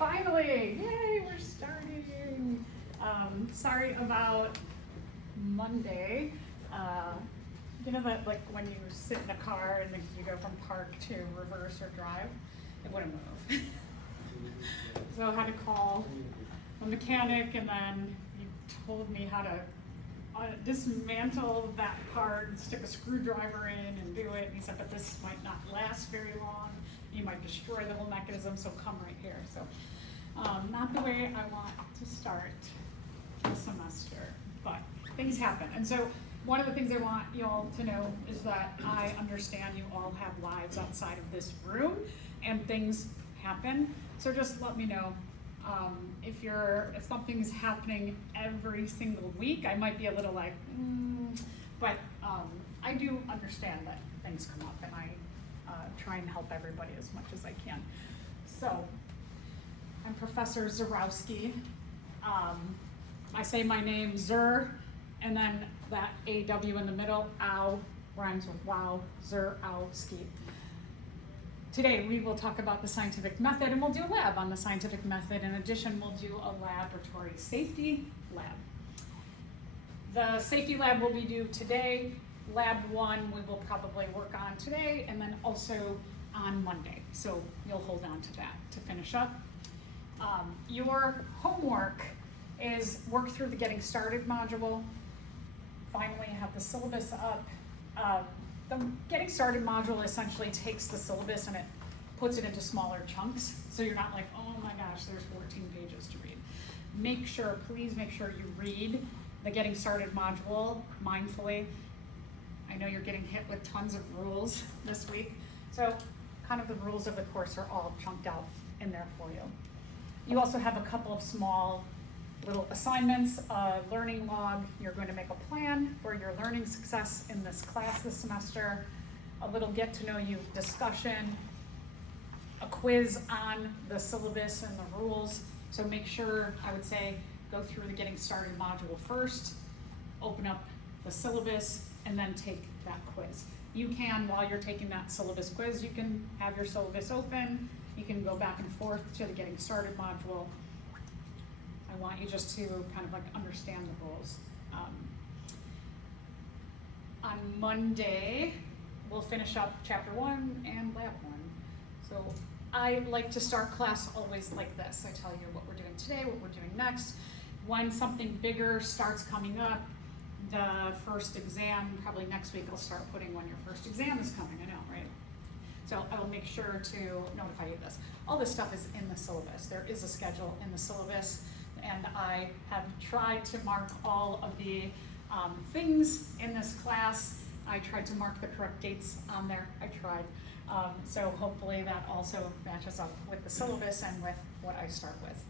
finally, yay, we're starting. Sorry about Monday. You know that like when you sit in a car and you go from park to reverse or drive, it wouldn't move. So I had to call a mechanic, and then he told me how to dismantle that part and stick a screwdriver in and do it. And he said, but this might not last very long. You might destroy the whole mechanism, so come right here. So not the way I want to start the semester, but things happen. And so one of the things I want you all to know is that I understand you all have lives outside of this room and things happen. So just let me know. If something's happening every single week, I might be a little like, but I do understand that things come up, and I try and help everybody as much as I can. So, I'm Professor Zarowski. I say my name, Zur, and then that A-W in the middle, ow, rhymes with wow, Zarowski. Today we will talk about the scientific method, and we'll do a lab on the scientific method. In addition, we'll do a laboratory safety lab. The safety lab will be due today. Lab 1 we will probably work on today, and then also on Monday. So you'll hold on to that to finish up. Your homework is work through the Getting Started module. Finally, have the syllabus up. The Getting Started module essentially takes the syllabus and it puts it into smaller chunks, so you're not like, oh my gosh, there's 14 pages to read. Please make sure you read the Getting Started module mindfully. I know you're getting hit with tons of rules this week, so kind of the rules of the course are all chunked out in there for you. You also have a couple of small little assignments, a learning log. You're going to make a plan for your learning success in this class this semester, a little get to know you discussion, a quiz on the syllabus and the rules. So make sure, I would say, go through the Getting Started module first, open up the syllabus, and then take that quiz. You can, while you're taking that syllabus quiz, you can have your syllabus open, you can go back and forth to the Getting Started module. I want you just to kind of like understand the rules. On Monday, we'll finish up chapter 1 and lab 1. So I like to start class always like this. I tell you what we're doing today, what we're doing next. When something bigger starts coming up, the first exam, probably next week I'll start putting when your first exam is coming, I know, right? So I will make sure to notify you of this. All this stuff is in the syllabus. There is a schedule in the syllabus, and I have tried to mark all of the things in this class. I tried to mark the correct dates on there. I tried. So hopefully that also matches up with the syllabus and with what I start with.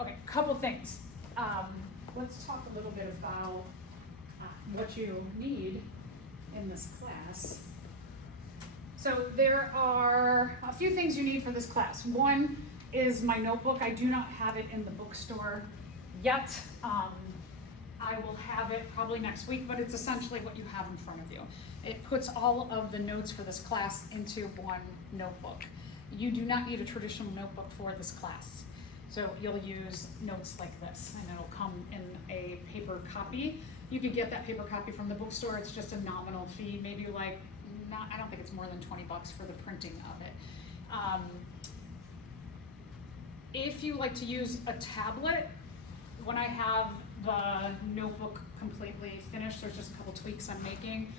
Okay, couple things. Let's talk a little bit about what you need in this class. So there are a few things you need for this class. One is my notebook. I do not have it in the bookstore yet. I will have it probably next week, but it's essentially what you have in front of you. It puts all of the notes for this class into one notebook. You do not need a traditional notebook for this class. So you'll use notes like this, and it'll come in a paper copy. You could get that paper copy from the bookstore. It's just a nominal fee, maybe like, I don't think it's more than $20 for the printing of it. If you like to use a tablet, when I have the notebook completely finished, there's just a couple tweaks I'm making.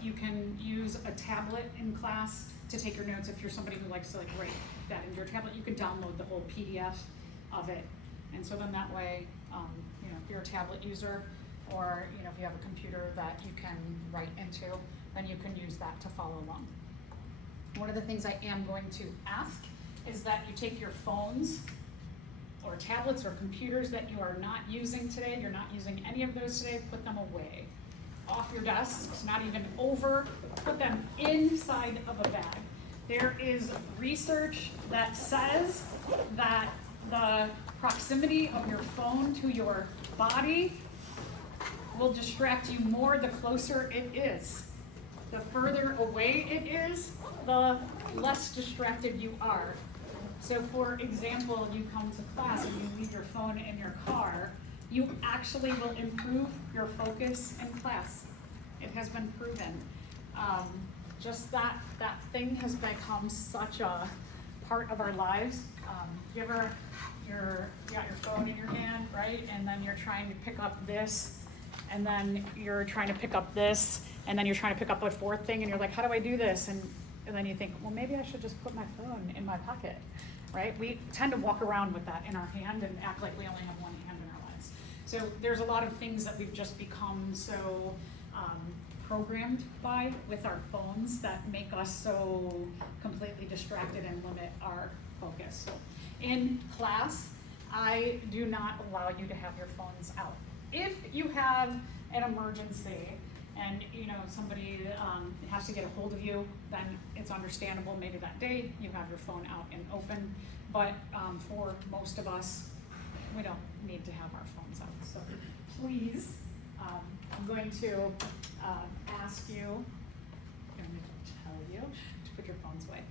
You can use a tablet in class to take your notes. If you're somebody who likes to like write that into your tablet, you can download the whole PDF of it. And so then that way, if you're a tablet user, or if you have a computer that you can write into, then you can use that to follow along. One of the things I am going to ask is that you take your phones or tablets or computers that you are not using today, you're not using any of those today, put them away. Off your desks, not even over, put them inside of a bag. There is research that says that the proximity of your phone to your body will distract you more the closer it is. The further away it is, the less distracted you are. So for example, you come to class and you leave your phone in your car, you actually will improve your focus in class. It has been proven. Just that thing has become such a part of our lives. You ever, you got your phone in your hand, right? And then you're trying to pick up this, and then you're trying to pick up this, and then you're trying to pick up a fourth thing, and you're like, how do I do this? And then you think, well, maybe I should just put my phone in my pocket, right? We tend to walk around with that in our hand and act like we only have one hand in our lives. So there's a lot of things that we've just become so programmed by with our phones that make us so completely distracted and limit our focus. So in class, I do not allow you to have your phones out. If you have an emergency and somebody has to get a hold of you, then it's understandable. Maybe that day you have your phone out and open, but for most of us, we don't need to have our phones out. So please, I'm going to ask you, I'm going to tell you to put your phones away.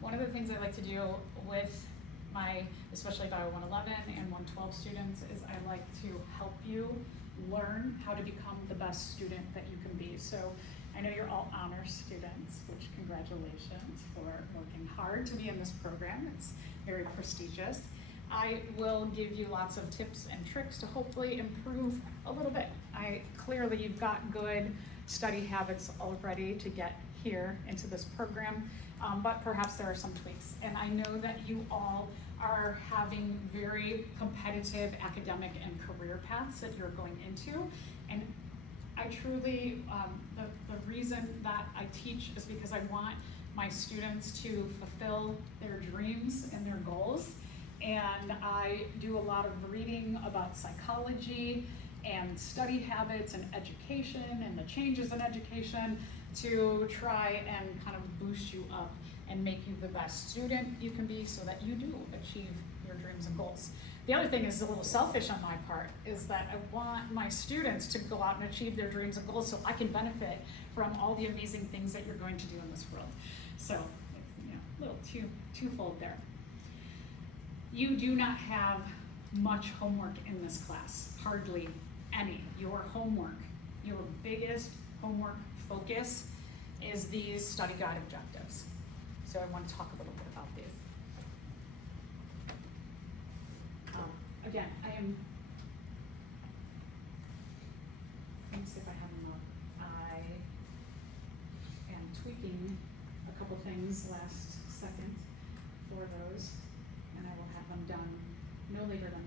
One of the things I like to do with my, especially Bio 111 and 112 students, is I like to help you learn how to become the best student that you can be. So I know you're all honors students, which congratulations for working hard to be in this program. It's very prestigious. I will give you lots of tips and tricks to hopefully improve a little bit. Clearly you've got good study habits already to get here into this program, but perhaps there are some tweaks. And I know that you all are having very competitive academic and career paths that you're going into. And I truly, the reason that I teach is because I want my students to fulfill their dreams and their goals. And I do a lot of reading about psychology and study habits and education and the changes in education to try and kind of boost you up and make you the best student you can be so that you do achieve your dreams and goals. The other thing is a little selfish on my part, is that I want my students to go out and achieve their dreams and goals so I can benefit from all the amazing things that you're going to do in this world. So, a little twofold there. You do not have much homework in this class, hardly any. Your homework, your biggest homework focus is these study guide objectives. So I want to talk a little bit about these. Again, let me see if I have them up. I am tweaking a couple things last second for those, and I will have them done no later than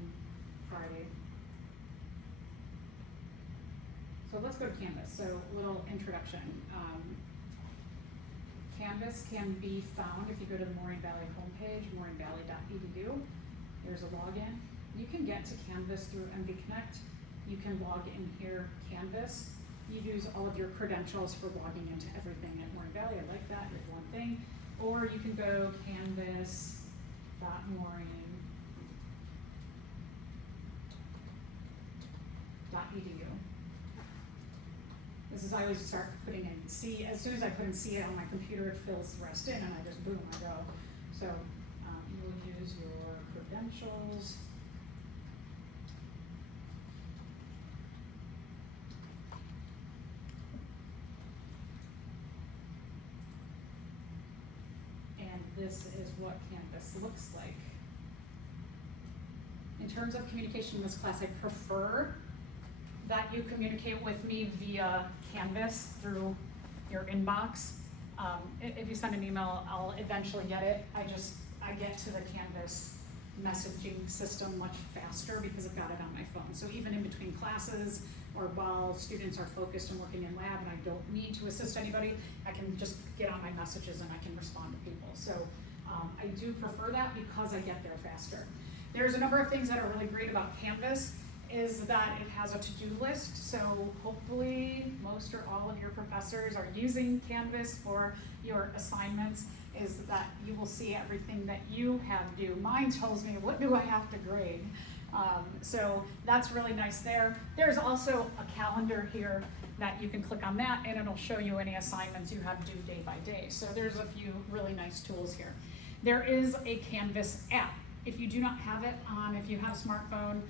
Friday. So let's go to Canvas. So a little introduction. Canvas can be found if you go to the Moraine Valley homepage, morainevalley.edu. There's a login. You can get to Canvas through MD Connect. You can log in here, Canvas. You use all of your credentials for logging into everything at Moraine Valley. I like that, here's one thing. Or you can go canvas.moraine.edu. This is, I always start putting in C. As soon as I put in C on my computer, it fills the rest in, and I just boom, I go. So you will use your credentials. And this is what Canvas looks like. In terms of communication in this class, I prefer that you communicate with me via Canvas through your inbox. If you send an email, I'll eventually get it. I get to the Canvas messaging system much faster because I've got it on my phone. So even in between classes or while students are focused and working in lab and I don't need to assist anybody, I can just get on my messages and I can respond to people. So I do prefer that because I get there faster. There's a number of things that are really great about Canvas, is that it has a to-do list. So hopefully most or all of your professors are using Canvas for your assignments, is that you will see everything that you have due. Mine tells me what do I have to grade. So that's really nice there. There's also a calendar here that you can click on that and it'll show you any assignments you have due day by day. So there's a few really nice tools here. There is a Canvas app. If you do not have it on, if you have a smartphone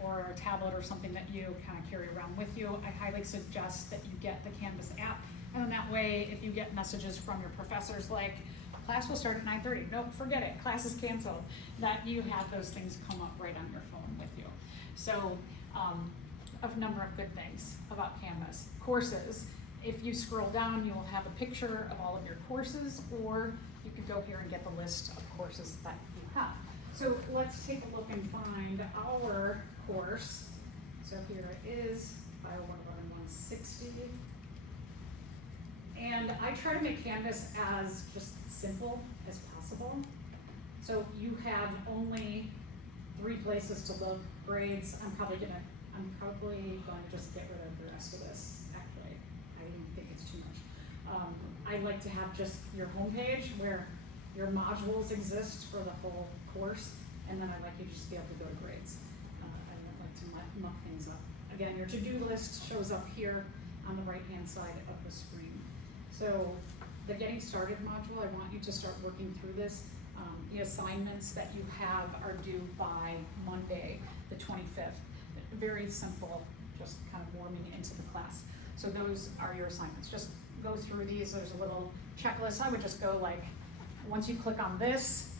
or a tablet or something that you kind of carry around with you, I highly suggest that you get the Canvas app. And then that way, if you get messages from your professors like, class will start at 9:30, nope, forget it, class is canceled, that you have those things come up right on your phone with you. So, a number of good things about Canvas. Courses, if you scroll down, you'll have a picture of all of your courses, or you could go here and get the list of courses that you have. So let's take a look and find our course. So here it is, 501-160. And I try to make Canvas as just simple as possible. So you have only 3 places to look. Grades, I'm probably going to just get rid of the rest of this. Actually, I don't think it's too much. I like to have just your homepage where your modules exist for the whole course, and then I like you to just be able to go to grades. I don't like to muck things up. Again, your to-do list shows up here on the right-hand side of the screen. So the Getting Started module, I want you to start working through this. The assignments that you have are due by Monday, the 25th. Very simple, just kind of warming into the class. So those are your assignments. Just go through these. There's a little checklist. I would just go like, once you click on this,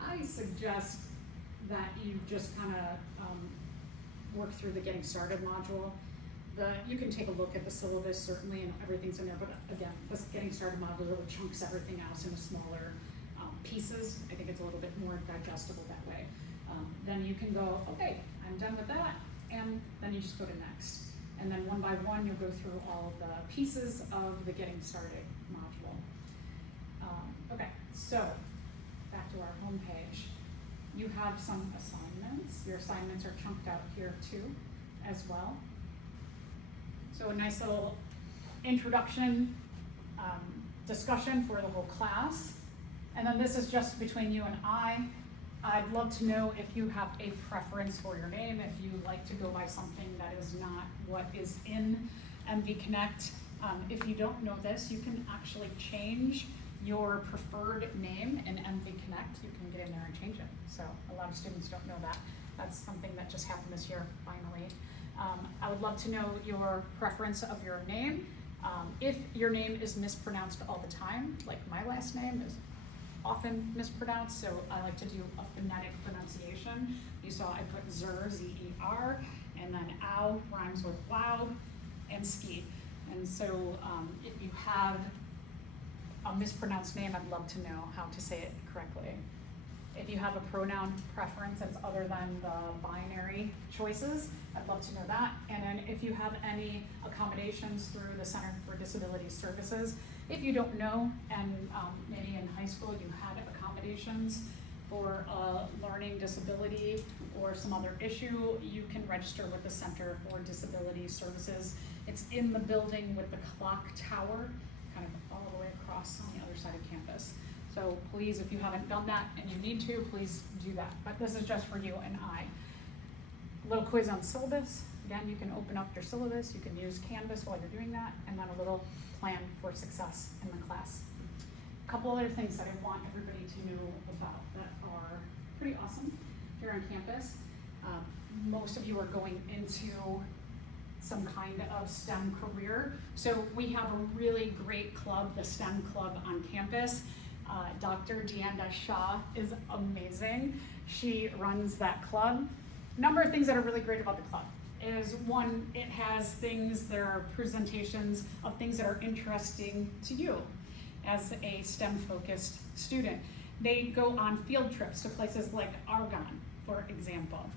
I suggest that you just kind of work through the Getting Started module. You can take a look at the syllabus, certainly, and everything's in there, but again, this Getting Started module really chunks everything else into smaller pieces. I think it's a little bit more digestible that way. Then you can go, okay, I'm done with that, and then you just go to next. And then one by one, you'll go through all of the pieces of the Getting Started module. Okay, so back to our home page. You have some assignments. Your assignments are chunked out here too, as well. So a nice little introduction discussion for the whole class. And then this is just between you and I. I'd love to know if you have a preference for your name, if you like to go by something that is not what is in MV Connect. If you don't know this, you can actually change your preferred name in MV Connect. You can get in there and change it. So a lot of students don't know that. That's something that just happened this year, finally. I would love to know your preference of your name. If your name is mispronounced all the time, like my last name is often mispronounced, so I like to do a phonetic pronunciation. You saw I put Zer, Z-E-R, and then ow rhymes with wow, and ski. And so if you have a mispronounced name, I'd love to know how to say it correctly. If you have a pronoun preference that's other than the binary choices, I'd love to know that. And then if you have any accommodations through the Center for Disability Services, if you don't know, and maybe in high school you had accommodations for a learning disability or some other issue, you can register with the Center for Disability Services. It's in the building with the clock tower, kind of all the way across on the other side of campus. So please, if you haven't done that and you need to, please do that. But this is just for you and I. A little quiz on syllabus. Again, you can open up your syllabus, you can use Canvas while you're doing that, and then a little plan for success in the class. A couple other things that I want everybody to know about that are pretty awesome here on campus. Most of you are going into some kind of STEM career. So we have a really great club, the STEM Club on campus. Dr. Deanda Shah is amazing. She runs that club. A number of things that are really great about the club is, one, it has things, there are presentations of things that are interesting to you as a STEM-focused student. They go on field trips to places like Argonne, for example.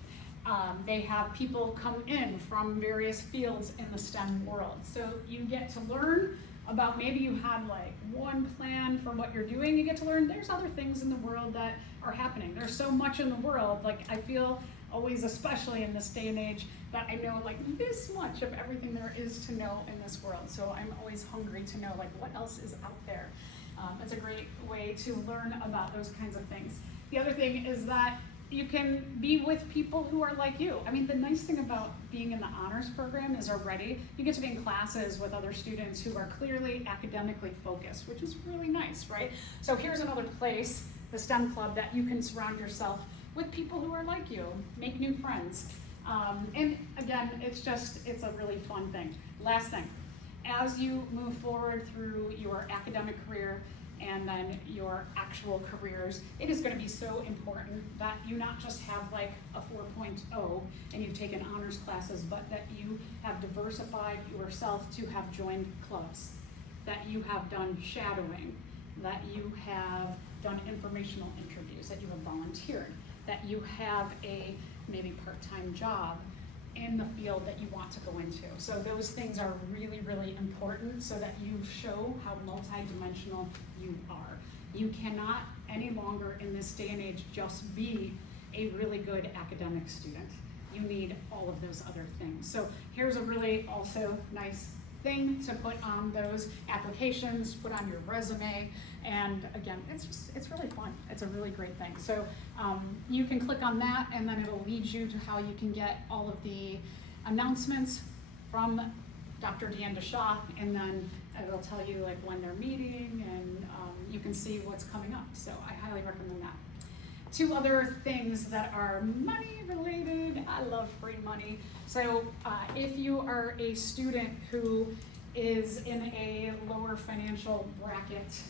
They have people come in from various fields in the STEM world. So you get to learn about, maybe you have like one plan for what you're doing, you get to learn there's other things in the world that are happening. There's so much in the world, like I feel always, especially in this day and age, that I know like this much of everything there is to know in this world. So I'm always hungry to know like what else is out there. It's a great way to learn about those kinds of things. The other thing is that you can be with people who are like you. I mean, the nice thing about being in the honors program is already you get to be in classes with other students who are clearly academically focused, which is really nice, right? So here's another place, the STEM Club, that you can surround yourself with people who are like you, make new friends. And again, it's a really fun thing. Last thing, as you move forward through your academic career and then your actual careers, it is going to be so important that you not just have like a 4.0 and you've taken honors classes, but that you have diversified yourself to have joined clubs, that you have done shadowing, that you have done informational interviews, that you have volunteered, that you have a maybe part-time job in the field that you want to go into. So those things are really, really important so that you show how multidimensional you are. You cannot any longer in this day and age just be a really good academic student. You need all of those other things. So here's a really also nice thing to put on those applications, put on your resume, and again, it's really fun. It's a really great thing. So you can click on that and then it'll lead you to how you can get all of the announcements from Dr. Deanda Shah, and then it'll tell you like when they're meeting, and you can see what's coming up. So I highly recommend that. Two other things that are money related. I love free money. So if you are a student who is in a lower financial bracket,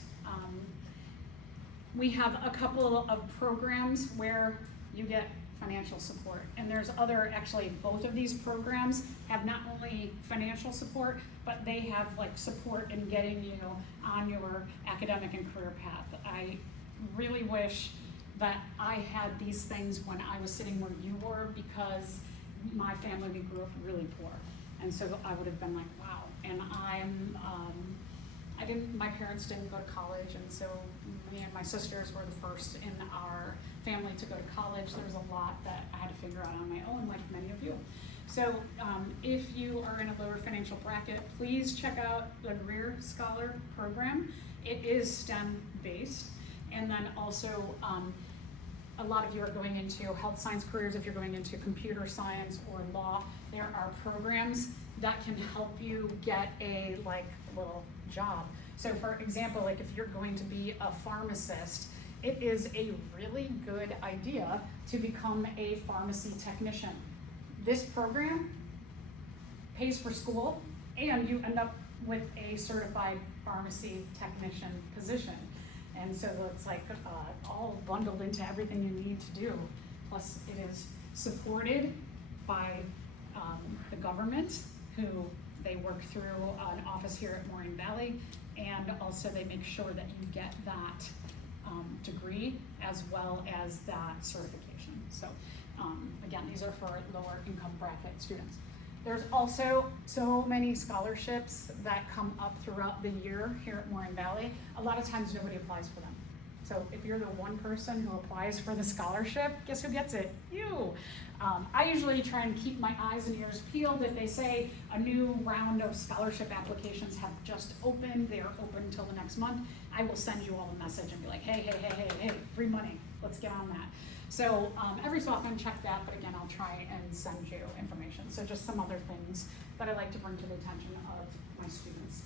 we have a couple of programs where you get financial support. And there's actually both of these programs have not only financial support, but they have like support in getting you on your academic and career path. I really wish that I had these things when I was sitting where you were, because my family, we grew up really poor. And so I would have been like, wow. And my parents didn't go to college, and so me and my sisters were the first in our family to go to college. There was a lot that I had to figure out on my own, like many of you. So if you are in a lower financial bracket, please check out the Greer Scholar Program. It is STEM based. And then also, a lot of you are going into health science careers. If you're going into computer science or law, there are programs that can help you get a little job. So for example, like if you're going to be a pharmacist, it is a really good idea to become a pharmacy technician. This program pays for school, and you end up with a certified pharmacy technician position. And so it's like all bundled into everything you need to do. Plus it is supported by the government, who they work through an office here at Moraine Valley, and also they make sure that you get that degree as well as that certification. So again, these are for lower income bracket students. There's also so many scholarships that come up throughout the year here at Moraine Valley. A lot of times nobody applies for them. So if you're the one person who applies for the scholarship, guess who gets it? You. I usually try and keep my eyes and ears peeled. If they say a new round of scholarship applications have just opened, they are open until the next month, I will send you all a message and be like, hey, free money, let's get on that. So every so often check that, but again, I'll try and send you information. So just some other things that I like to bring to the attention of my students.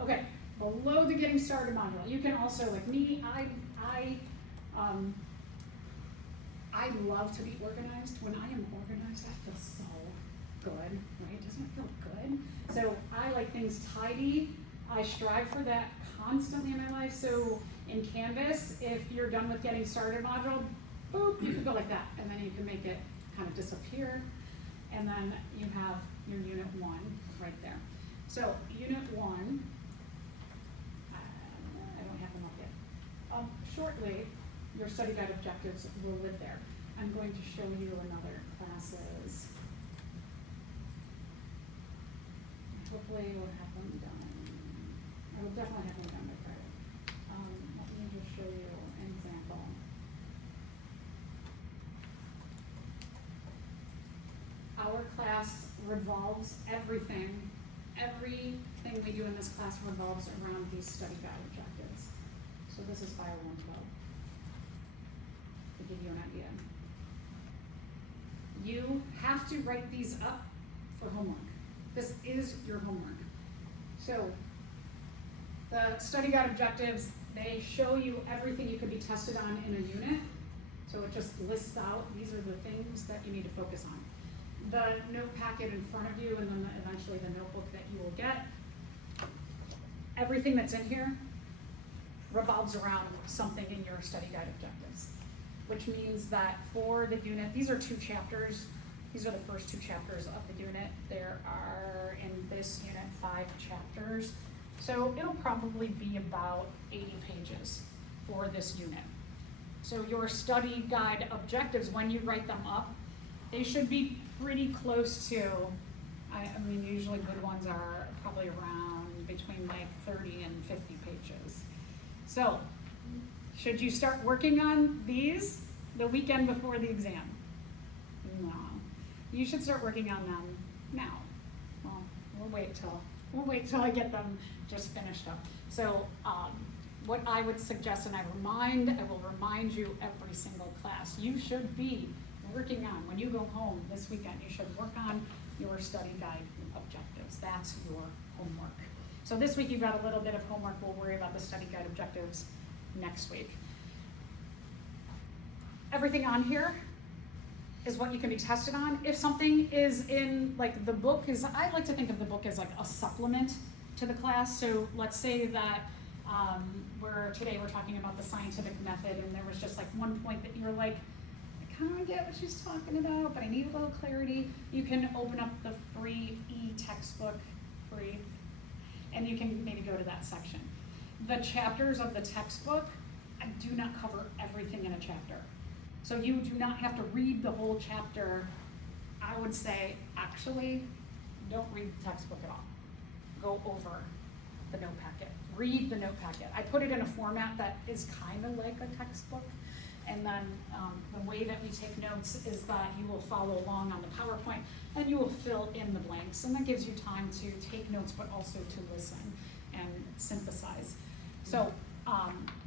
Okay, below the getting started module, you can also, like me, I love to be organized. When I am organized, I feel so good, right? Doesn't it feel good? So I like things tidy. I strive for that constantly in my life. So in Canvas, if you're done with getting started module, boop, you can go like that, and then you can make it kind of disappear, and then you have your unit 1 right there. So unit 1, I don't have them up yet. Shortly, your study guide objectives will live there. I'm going to show you another classes. Hopefully we'll have them done. I will definitely have them done by Friday. Let me just show you an example. Our class revolves everything we do in this class revolves around these study guide objectives. So this is Bio 112, to give you an idea. You have to write these up for homework. This is your homework. So the study guide objectives, they show you everything you could be tested on in a unit. So it just lists out, these are the things that you need to focus on. The note packet in front of you, and then eventually the notebook that you will get, everything that's in here revolves around something in your study guide objectives, which means that for the unit, these are 2 chapters. These are the first 2 chapters of the unit. There are, in this unit, 5 chapters. So it'll probably be about 80 pages for this unit. So your study guide objectives, when you write them up, they should be pretty close to, I mean, usually good ones are probably around between like 30 and 50 pages. So, should you start working on these the weekend before the exam? No. You should start working on them now. Well, we'll wait till I get them just finished up. So, what I would suggest, and I will remind you every single class, you should be working on, when you go home this weekend, you should work on your study guide objectives. That's your homework. So this week you've got a little bit of homework. We'll worry about the study guide objectives next week. Everything on here is what you can be tested on. If something is in, like the book is, I like to think of the book as like a supplement to the class. So let's say that today we're talking about the scientific method, and there was just like one point that you're like, I kind of get what she's talking about, but I need a little clarity. You can open up the free e-textbook, free, and you can maybe go to that section. The chapters of the textbook, I do not cover everything in a chapter. So you do not have to read the whole chapter. I would say, actually, don't read the textbook at all. Go over the note packet. Read the note packet. I put it in a format that is kind of like a textbook. And then the way that we take notes is that you will follow along on the PowerPoint and you will fill in the blanks. And that gives you time to take notes, but also to listen and synthesize. So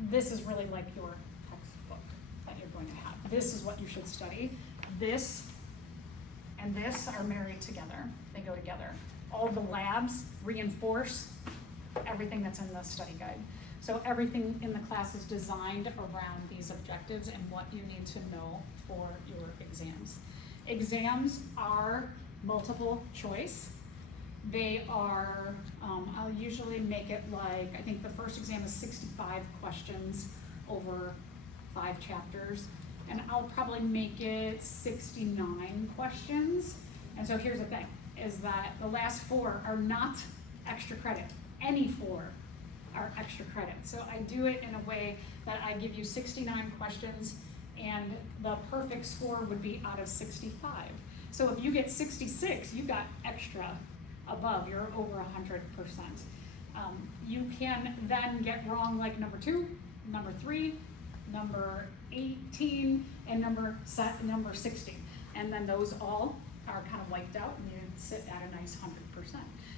this is really like your textbook that you're going to have. This is what you should study. This and this are married together. They go together. All the labs reinforce everything that's in the study guide. So everything in the class is designed around these objectives and what you need to know for your exams. Exams are multiple choice. They are, I'll usually make it like, I think the first exam is 65 questions over 5 chapters, and I'll probably make it 69 questions. And so here's the thing, is that the last 4 are not extra credit. Any 4 are extra credit. So I do it in a way that I give you 69 questions, and the perfect score would be out of 65. So if you get 66, you got extra above, you're over 100%. You can then get wrong like number 2, number 3, number 18, and number 16. And then those all are kind of wiped out and you sit at a nice 100%.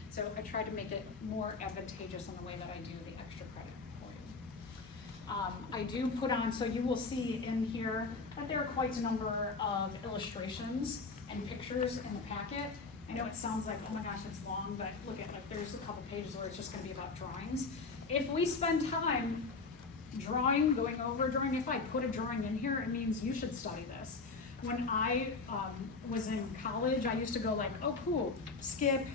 So I try to make it more advantageous in the way that I do the extra credit for you. I do put on, so you will see in here that there are quite a number of illustrations and pictures in the packet. I know it sounds like, oh my gosh, it's long, but look at, like, there's a couple pages where it's just gonna be about drawings. If we spend time drawing, going over drawing, if I put a drawing in here, it means you should study this. When I was in college, I used to go like, oh cool, skip,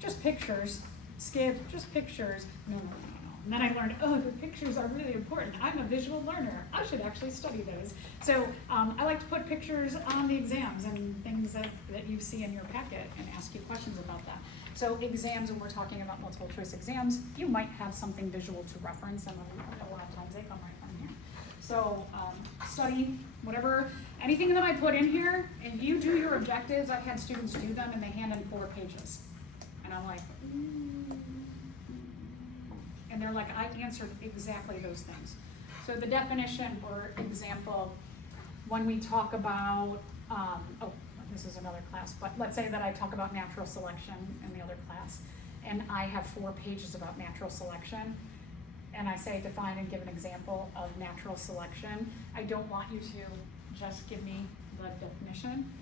just pictures, skip, just pictures. No. And then I learned, oh, the pictures are really important. I'm a visual learner. I should actually study those. So I like to put pictures on the exams and things that you see in your packet and ask you questions about that. So exams, when we're talking about multiple choice exams, you might have something visual to reference, and a lot of times they come right from here. So study, whatever, anything that I put in here, if you do your objectives, I've had students do them and they hand in 4 pages. And I'm like, and they're like, I answered exactly those things. So the definition, for example, when we talk about, this is another class, but let's say that I talk about natural selection in the other class, and I have 4 pages about natural selection, and I say define and give an example of natural selection. I don't want you to just give me the definition.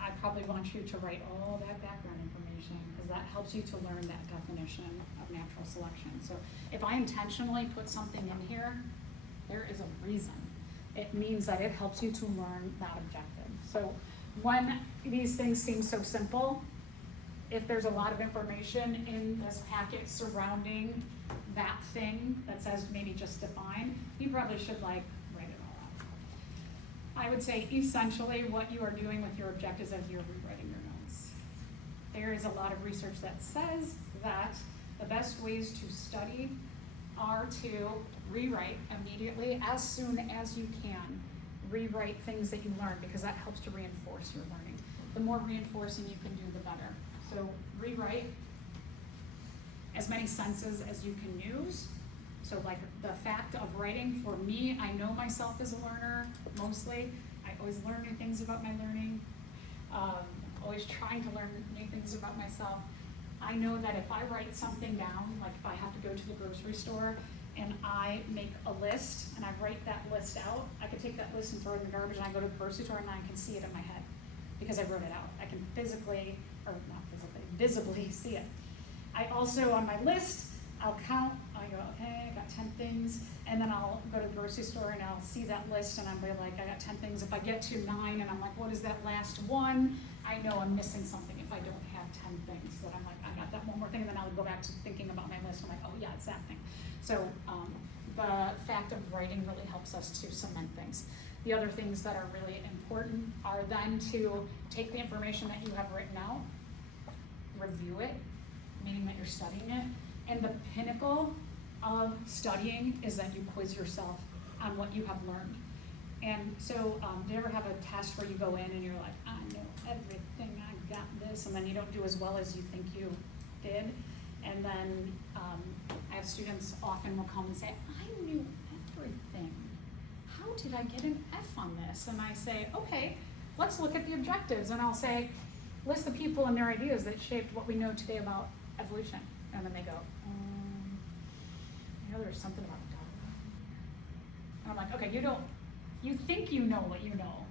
I probably want you to write all that background information, because that helps you to learn that definition of natural selection. So if I intentionally put something in here, there is a reason. It means that it helps you to learn that objective. So when these things seem so simple, if there's a lot of information in this packet surrounding that thing that says maybe just define, you probably should write it all out. I would say essentially what you are doing with your objectives as you're rewriting your notes. There is a lot of research that says that the best ways to study are to rewrite immediately as soon as you can. Rewrite things that you learned, because that helps to reinforce your learning. The more reinforcing you can do, the better. So rewrite as many senses as you can use. So like the fact of writing, for me, I know myself as a learner mostly. I always learn new things about my learning. Always trying to learn new things about myself. I know that if I write something down, like if I have to go to the grocery store and I make a list and I write that list out, I could take that list and throw it in the garbage, and I go to the grocery store and I can see it in my head because I wrote it out. I can visibly see it. I also, on my list, I'll count, I go, okay, I got 10 things, and then I'll go to the grocery store and I'll see that list and I'll be like, I got 10 things. If I get to 9 and I'm like, what is that last one? I know I'm missing something if I don't have 10 things. So I'm like, I got that one more thing, and then I'll go back to thinking about my list. I'm like, oh yeah, it's that thing. So the fact of writing really helps us to cement things. The other things that are really important are then to take the information that you have written out, review it, meaning that you're studying it, and the pinnacle of studying is that you quiz yourself on what you have learned. And so, do you ever have a test where you go in and you're like, I know everything, I got this, and then you don't do as well as you think you did? And then I have students often will come and say, I knew everything. How did I get an F on this? And I say, okay, let's look at the objectives. And I'll say, list the people and their ideas that shaped what we know today about evolution. And then they go, I know there's something about the dog. And I'm like, okay, you think you know what you know.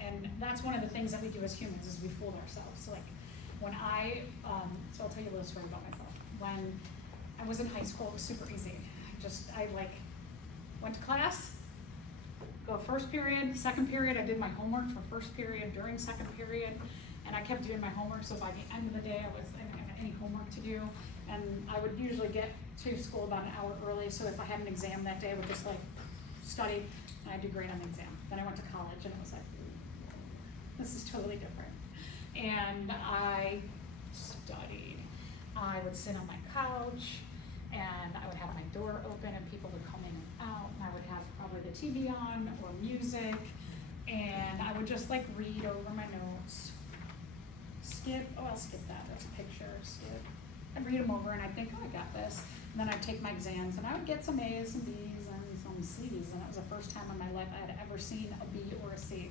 And that's one of the things that we do as humans, is we fool ourselves. So like when so I'll tell you a little story about myself. When I was in high school, it was super easy. I went to class, go first period, second period, I did my homework for first period, during second period, and I kept doing my homework, so by the end of the day I didn't have any homework to do, and I would usually get to school about an hour early, so if I had an exam that day I would just study, and I'd do great on the exam. Then I went to college and it was like, this is totally different. And I studied. I would sit on my couch, and I would have my door open and people would come in and out, and I would have probably the TV on or music, and I would just read over my notes. I'll skip that, that's a picture, skip. I'd read them over and I'd think, oh, I got this. And then I'd take my exams and I would get some A's, some B's, and some C's, and it was the first time in my life I had ever seen a B or a C.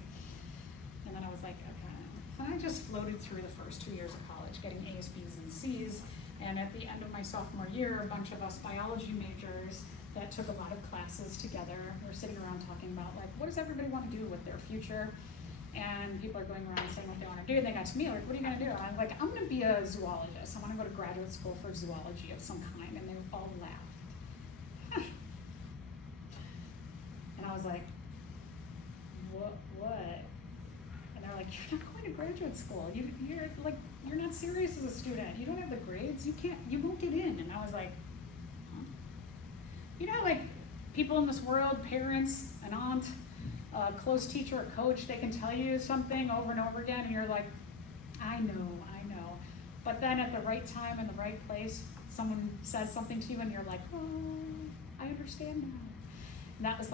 And then I was like, okay. And I just floated through the first 2 years of college, getting A's, B's, and C's. And at the end of my sophomore year, a bunch of us biology majors that took a lot of classes together were sitting around talking about what does everybody want to do with their future? And people are going around saying what they want to do. They got to me, what are you going to do? And I was like, I'm going to be a zoologist. I want to go to graduate school for zoology of some kind. And they all laughed. And I was like, what? And they're like, you're not going to graduate school. You're not serious as a student. You don't have the grades. You won't get in. And I was like, huh? You know, people in this world, parents, an aunt, a close teacher or coach, they can tell you something over and over again, and you're like, I know. But then at the right time, in the right place, someone says something to you, and you're like, oh, I understand now. And that was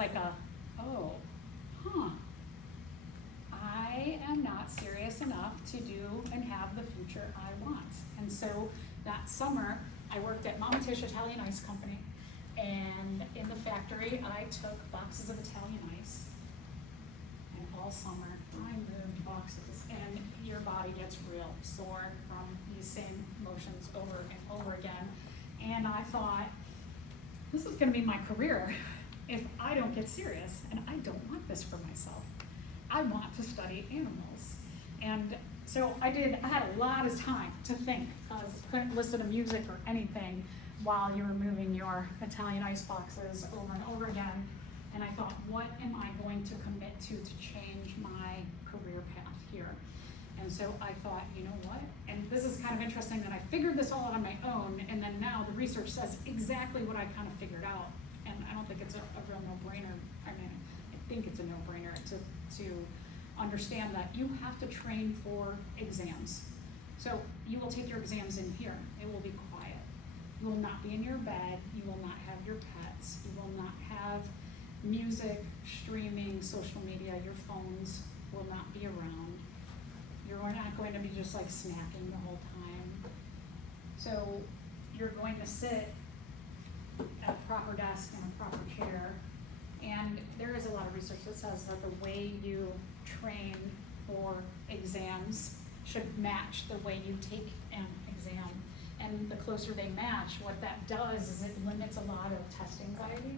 I am not serious enough to do and have the future I want. And so that summer, I worked at Mama Tish Italian Ice Company, and in the factory, I took boxes of Italian ice. And all summer, I moved boxes, and your body gets real sore from these same motions over and over again. And I thought, this is gonna be my career if I don't get serious, and I don't want this for myself. I want to study animals. And so I had a lot of time to think, couldn't listen to music or anything while you were moving your Italian ice boxes over and over again. And I thought, what am I going to commit to change my career path here? And so I thought, you know what? And this is kind of interesting that I figured this all out on my own, and then now the research says exactly what I kind of figured out. And I don't think it's a real no-brainer. I mean, I think it's a no-brainer to understand that you have to train for exams. So you will take your exams in here. It will be quiet. You will not be in your bed. You will not have your pets. You will not have music, streaming, social media. Your phones will not be around. You're not going to be just like snacking the whole time. So you're going to sit at a proper desk and a proper chair. And there is a lot of research that says that the way you train for exams should match the way you take an exam. And the closer they match, what that does is it limits a lot of test anxiety.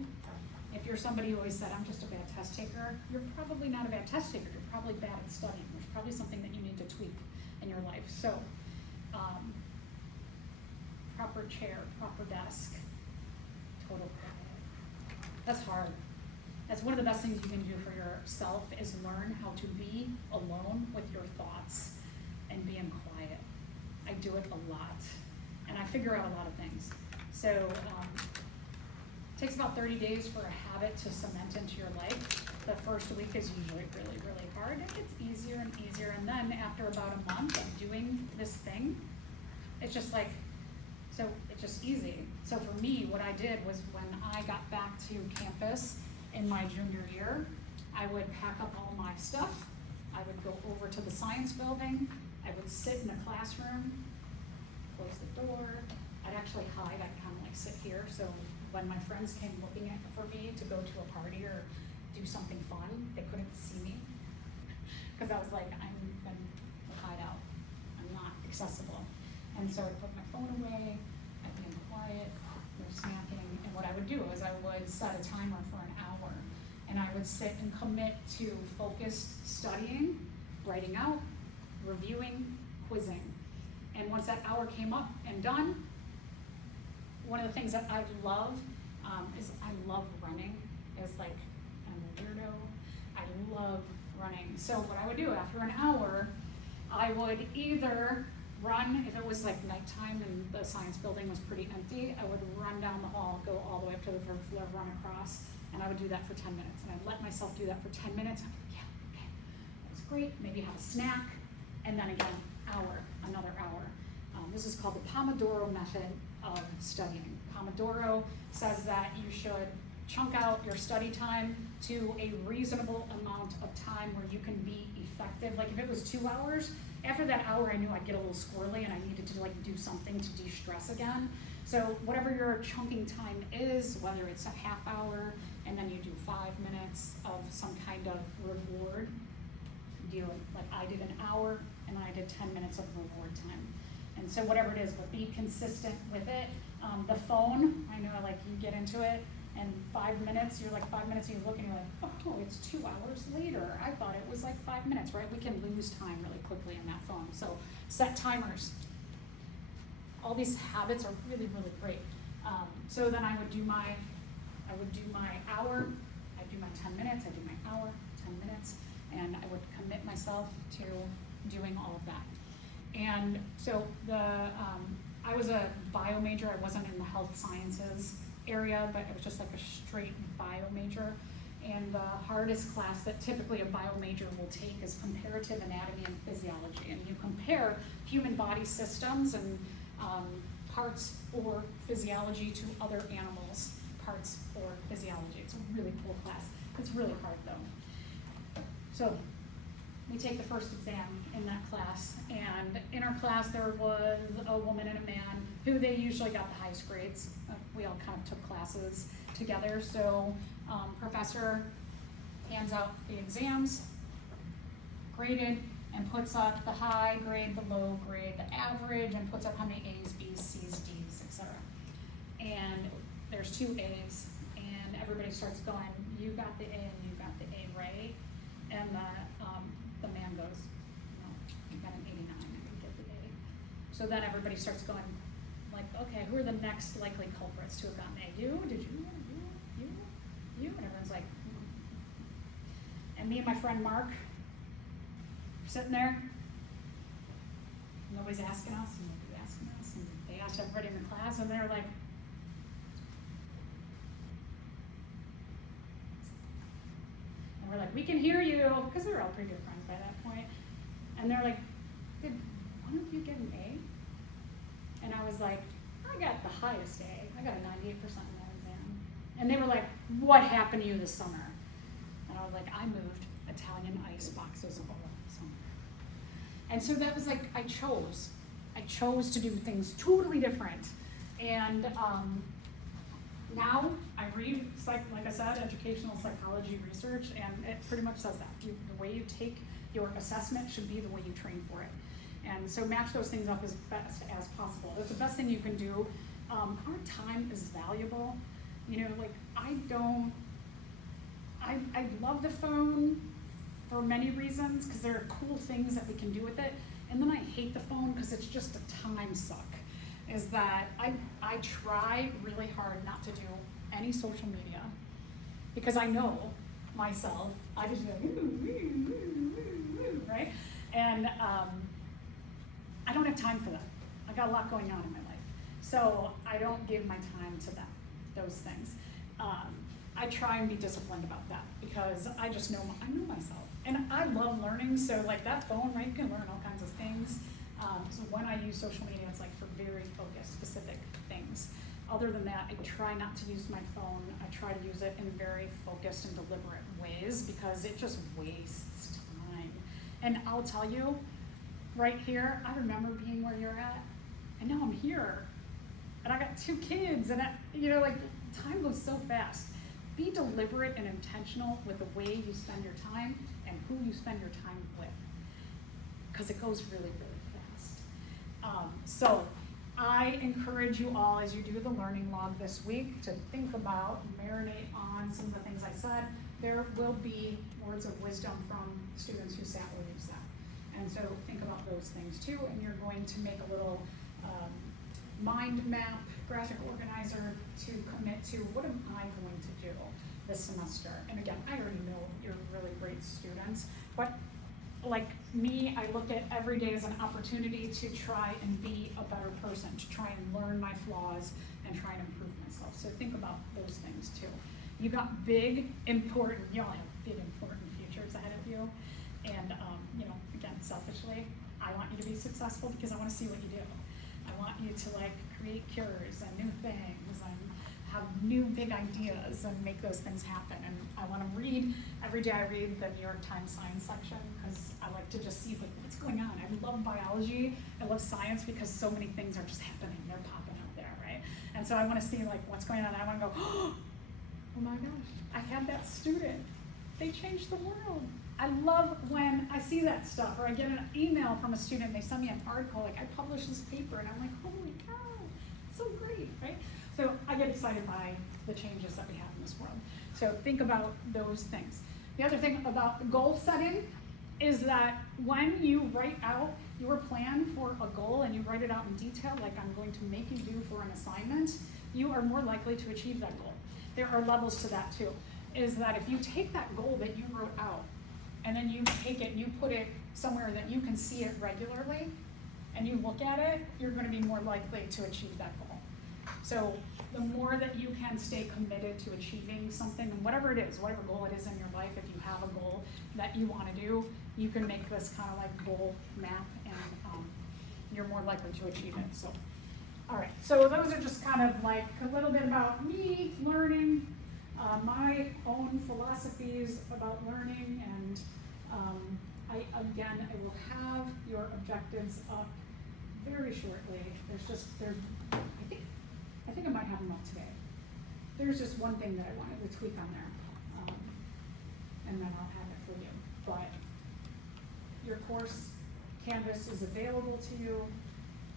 If you're somebody who always said, I'm just a bad test taker, you're probably not a bad test taker. You're probably bad at studying. There's probably something that you need to tweak in your life. So, proper chair, proper desk, total quiet. That's hard. That's one of the best things you can do for yourself is learn how to be alone with your thoughts and be in quiet. I do it a lot, and I figure out a lot of things. So it takes about 30 days for a habit to cement into your life. The first week is usually really, really hard. It gets easier and easier, and then after about a month of doing this thing, it's just like, so it's just easy. So for me, what I did was when I got back to campus in my junior year, I would pack up all my stuff. I would go over to the science building. I would sit in the classroom, close the door. I'd actually hide. I'd kind of like sit here. So when my friends came looking for me to go to a party or do something fun, they couldn't see me. Because I was like, I'm going to hide out. I'm not accessible. And so I'd put my phone away. I'd be in quiet, no snacking. And what I would do is I would set a timer for an hour. And I would sit and commit to focused studying, writing out, reviewing, quizzing. And once that hour came up and done, one of the things that I love is I love running. It's like, I'm a weirdo. I love running. So what I would do after an hour, I would either run, if it was like nighttime and the science building was pretty empty, I would run down the hall, go all the way up to the third floor, run across, and I would do that for 10 minutes. And I'd let myself do that for 10 minutes. I'm like, yeah, okay, that was great. Maybe have a snack, and then again, another hour. This is called the Pomodoro method of studying. Pomodoro says that you should chunk out your study time to a reasonable amount of time where you can be effective. Like if it was 2 hours, after that hour I knew I'd get a little squirrely and I needed to like do something to de-stress again. So whatever your chunking time is, whether it's a half hour and then you do 5 minutes of some kind of reward, like I did an hour and I did 10 minutes of reward time. And so whatever it is, but be consistent with it. The phone, I know like you get into it and 5 minutes, you're like 5 minutes and you look and you're like, oh, it's 2 hours later. I thought it was like 5 minutes, right? We can lose time really quickly in that phone. So set timers. All these habits are really, really great. So then I would do my hour, I'd do my 10 minutes, I'd do my hour, 10 minutes, and I would commit myself to doing all of that. And so I was a bio major. I wasn't in the health sciences area, but it was just like a straight bio major. And the hardest class that typically a bio major will take is comparative anatomy and physiology. And you compare human body systems and parts or physiology to other animals' parts or physiology. It's a really cool class. It's really hard though. So we take the first exam in that class, and in our class there was a woman and a man who they usually got the highest grades. We all kind of took classes together, so professor hands out the exams, graded, and puts up the high grade, the low grade, the average, and puts up how many A's, B's, C's, D's, etc. And there's 2 A's, and everybody starts going, you got the A and you got the A right, and the man goes, no. had an 89, I didn't get the A. So then everybody starts going, like, okay, who are the next likely culprits to have gotten A? You? Did you? You? And everyone's like, And me and my friend Mark were sitting there. Nobody's asking us, and nobody's asking us. And they asked everybody in the class, and they're like, and we're like, we can hear you, because we were all pretty good friends by that point. And they're like, did one of you get an A? And I was like, I got the highest A. I got a 98% in that exam. And they were like, what happened to you this summer? And I was like, I moved Italian ice boxes all summer. And so that was like, I chose to do things totally different. And now I read, like I said, educational psychology research, and it pretty much says that. The way you take your assessment should be the way you train for it. And so match those things up as best as possible. That's the best thing you can do. Our time is valuable. You know, like I love the phone for many reasons, because there are cool things that we can do with it. And then I hate the phone because it's just a time suck. Is that I try really hard not to do any social media, because I know myself, I just go, right? And I don't have time for that. I got a lot going on in my life. So I don't give my time to those things. I try and be disciplined about that, because I just know, I know myself. And I love learning, so like that phone, right, you can learn all kinds of things. So when I use social media, it's like for very focused, specific things. Other than that, I try not to use my phone. I try to use it in very focused and deliberate ways, because it just wastes time. And I'll tell you, right here, I remember being where you're at, and now I'm here. And I got 2 kids, and like time goes so fast. Be deliberate and intentional with the way you spend your time and who you spend your time with, because it goes really, really fast. So I encourage you all, as you do the learning log this week, to think about, marinate on some of the things I said. There will be words of wisdom from students who sat will use that. And so think about those things too, and you're going to make a little mind map, graphic organizer to commit to, what am I going to do this semester? And again, I already know you're really great students, but like me, I look at every day as an opportunity to try and be a better person, to try and learn my flaws and try and improve myself. So think about those things too. You got big, important, you all have big, important futures ahead of you. And again, selfishly, I want you to be successful because I want to see what you do. I want you to like create cures and new things and have new big ideas and make those things happen. And I want to read, every day I read the New York Times science section, because I like to just see like what's going on. I love biology, I love science, because so many things are just happening, they're popping out there, right? And so I want to see like what's going on. I want to go, oh my gosh, I had that student, they changed the world. I love when I see that stuff, or I get an email from a student, they send me an article, like I published this paper, and I'm like, holy cow, so great, right? So I get excited by the changes that we have in this world. So think about those things. The other thing about goal setting is that when you write out your plan for a goal and you write it out in detail, like I'm going to make you do for an assignment, you are more likely to achieve that goal. There are levels to that too, is that if you take that goal that you wrote out, and then you take it and you put it somewhere that you can see it regularly, and you look at it, you're going to be more likely to achieve that goal. So the more that you can stay committed to achieving something, whatever it is, whatever goal it is in your life, if you have a goal that you want to do, you can make this kind of like goal map, and you're more likely to achieve it. So, all right, so those are just kind of like a little bit about me, learning, my own philosophies about learning, and I will have your objectives up very shortly. I think I might have them up today. There's just one thing that I wanted to tweak on there, and then I'll have it for you. But your course canvas is available to you.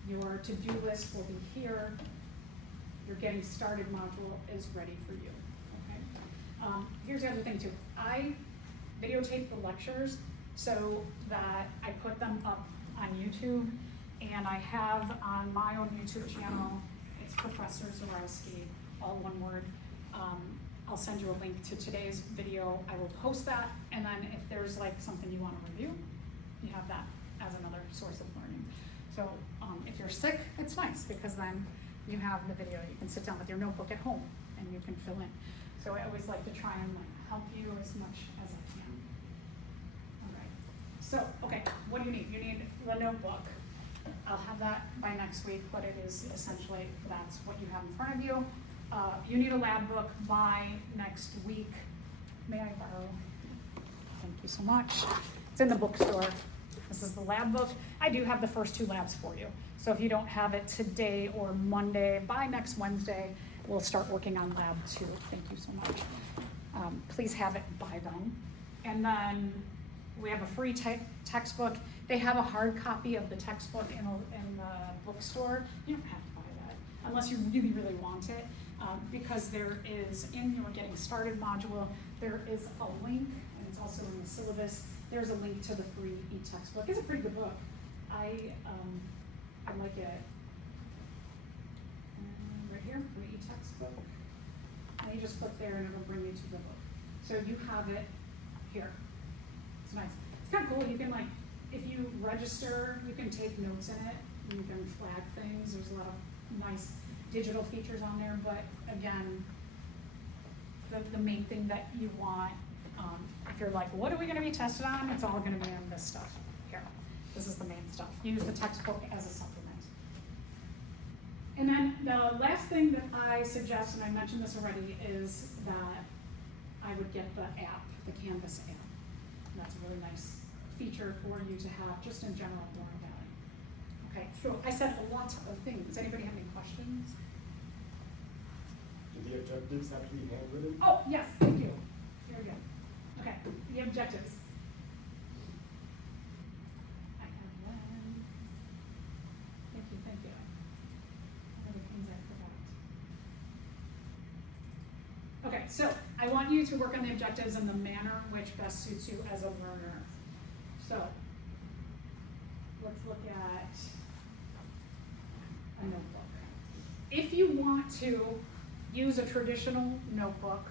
Your to-do list will be here. Your getting started module is ready for you. Okay. Here's the other thing too. I videotape the lectures so that I put them up on YouTube, and I have on my own YouTube channel, it's Professor Zarowski, all one word. I'll send you a link to today's video. I will post that, and then if there's like something you want to review, you have that as another source of learning. So if you're sick, it's nice because then you have the video. You can sit down with your notebook at home and you can fill in. So I always like to try and help you as much as I can. All right. So, okay, what do you need? You need the notebook. I'll have that by next week, but it is essentially, that's what you have in front of you. You need a lab book by next week. May I borrow? Thank you so much. It's in the bookstore. This is the lab book. I do have the first 2 labs for you. So if you don't have it today or Monday, by next Wednesday, we'll start working on lab 2. Thank you so much. Please have it by then. And then we have a free textbook. They have a hard copy of the textbook in the bookstore. You don't have to buy that unless you really, really want it. Because there is, in your Getting Started module, there is a link, and it's also in the syllabus, there's a link to the free e-textbook. It's a pretty good book. I like it. Right here, free e-textbook. And you just click there and it'll bring you to the book. So you have it here. It's nice. It's kind of cool. You can if you register, you can take notes in it. You can flag things. There's a lot of nice digital features on there, but again, the main thing that you want, if you're like, what are we gonna be tested on? It's all gonna be on this stuff here. This is the main stuff. Use the textbook as a supplement. And then the last thing that I suggest, and I mentioned this already, is that I would get the app, the Canvas app. And that's a really nice feature for you to have just in general at Warren Valley. Okay, so I said a lot of things. Does anybody have any questions? Do the objectives have to be handwritten? Oh, yes, thank you. Here we go. Okay, the objectives. I have one. Thank you, thank you. Other things I forgot. Okay, so I want you to work on the objectives in the manner which best suits you as a learner. So, let's look at a notebook. If you want to use a traditional notebook,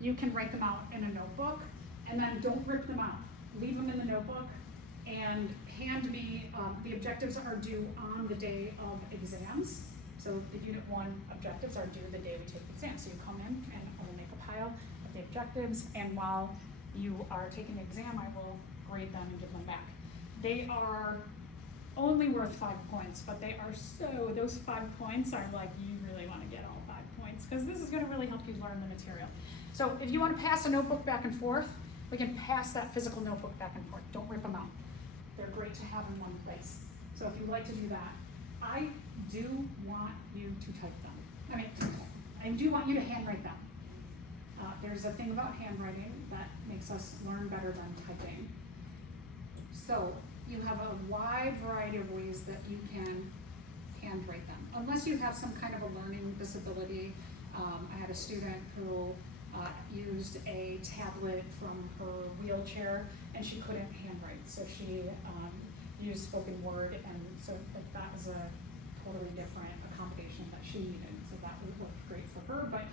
you can write them out in a notebook, and then don't rip them out. Leave them in the notebook and hand me, the objectives are due on the day of exams. So the Unit 1 objectives are due the day we take the exam. So you come in and I will make a pile of the objectives, and while you are taking the exam, I will grade them and give them back. They are only worth 5 points, but they are so, those 5 points are like, you really want to get all 5 points, because this is going to really help you learn the material. So if you want to pass a notebook back and forth, we can pass that physical notebook back and forth. Don't rip them out. They're great to have in one place. So if you'd like to do that, I do want you to type them. I mean, I do want you to handwrite them. There's a thing about handwriting that makes us learn better than typing. So you have a wide variety of ways that you can handwrite them. Unless you have some kind of a learning disability. I had a student who used a tablet from her wheelchair and she couldn't handwrite. So she used spoken word, and so that was a totally different accommodation that she needed. So that would work great for her, but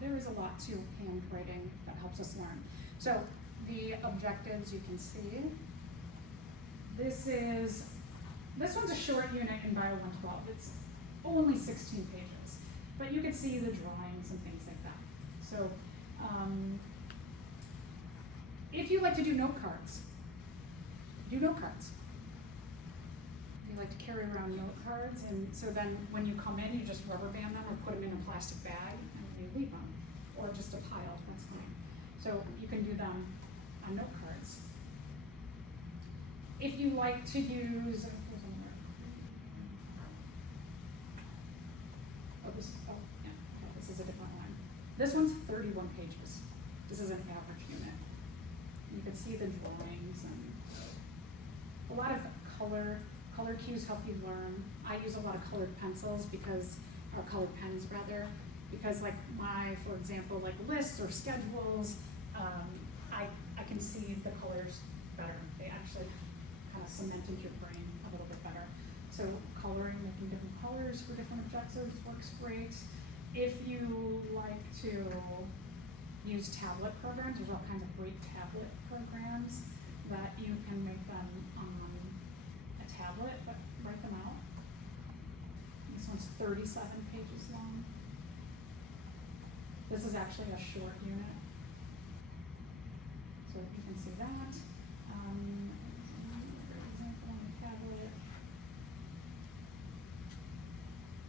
there is a lot to handwriting that helps us learn. So the objectives you can see. This one's a short unit in Bio 112. It's only 16 pages, but you can see the drawings and things like that. So if you like to do note cards, do note cards. You like to carry around note cards, and so then when you come in, you just rubber band them or put them in a plastic bag and you leave them, or just a pile, that's fine. So you can do them on note cards. If you like to use, this is a different one. This one's 31 pages. This is an average unit. You can see the drawings and a lot of color cues help you learn. I use a lot of colored pencils or colored pens rather, because like for example, like lists or schedules, I can see the colors better. They actually kind of cemented your brain a So coloring, making different colors for different objectives works great. If you like to use tablet programs, there's all kinds of great tablet programs that you can make them on a tablet, but write them out. This one's 37 pages long. This is actually a short unit. So you can see that. Another example on the tablet.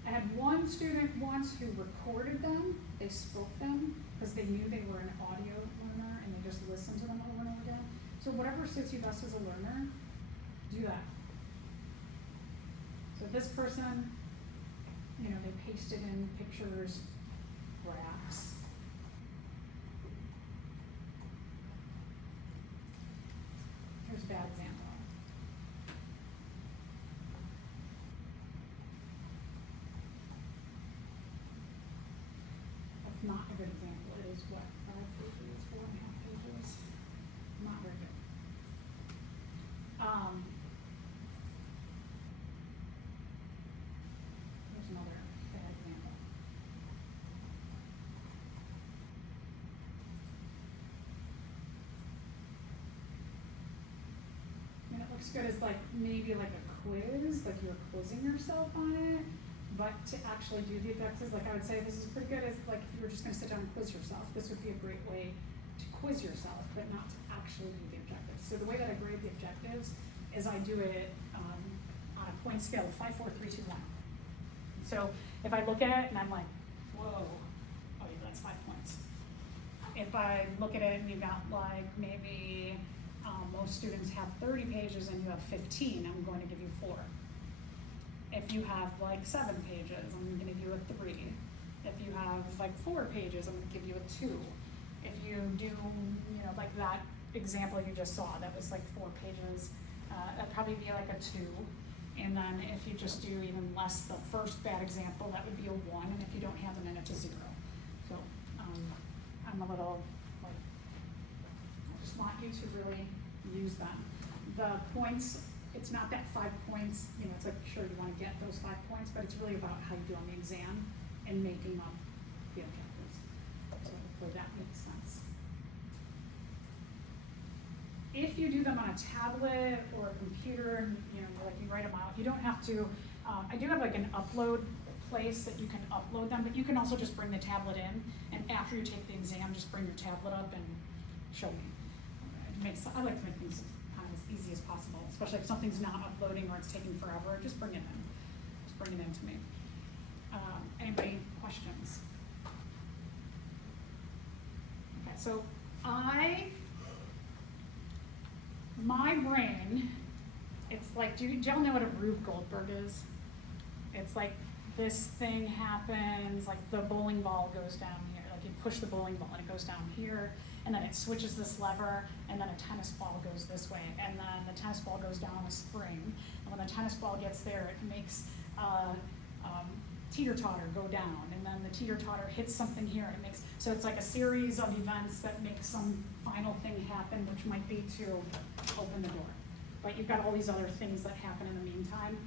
I had one student once who recorded them, they spoke them, because they knew they were an audio learner, and they just listened to them over and over again. So whatever suits you best as a learner, do that. So this person, you know, they pasted in pictures, graphs. Here's a bad example. That's not a good example. It is what, 5 pages, 4.5 pages? Not very good. Here's another bad example. I mean, it looks good as like, maybe like a quiz, like you're quizzing yourself on it, but to actually do the objectives, like I would say this is pretty good as like if you were just gonna sit down and quiz yourself, this would be a great way to quiz yourself, but not to actually do the objectives. So the way that I grade the objectives is I do it on a point scale of 5, 4, 3, 2, 1. So if I look at it and I'm like, whoa, oh yeah, that's 5 points. If I look at it and you got like maybe most students have 30 pages and you have 15, I'm going to give you 4. If you have like 7 pages, I'm going to give you a 3. If you have like 4 pages, I'm going to give you a 2. If you do, you know, like that example you just saw, that was like 4 pages, that'd probably be like a 2. And then if you just do even less, the first bad example, that would be a 1. And if you don't have them, then it's a 0. So I'm a little like, I just want you to really use them. The points, it's not that 5 points, you know, it's like, sure, you want to get those 5 points, but it's really about how you do on the exam and making up the objectives. So hopefully that makes sense. If you do them on a tablet or a computer, you know, like you write them out, you don't have to, I do have like an upload place that you can upload them, but you can also just bring the tablet in, and after you take the exam, just bring your tablet up and show me. I like to make things kind of as easy as possible, especially if something's not uploading or it's taking forever, just bring it in. Just bring it in to me. Anybody questions? Okay, so my brain, it's like, do y'all know what a Rube Goldberg is? It's like this thing happens, like the bowling ball goes down here, like you push the bowling ball and it goes down here, and then it switches this lever, and then a tennis ball goes this way, and then the tennis ball goes down a spring, and when the tennis ball gets there, it makes teeter-totter go down, and then the teeter-totter hits something here, and it makes, so it's like a series of events that make some final thing happen, which might be to open the door. But you've got all these other things that happen in the meantime.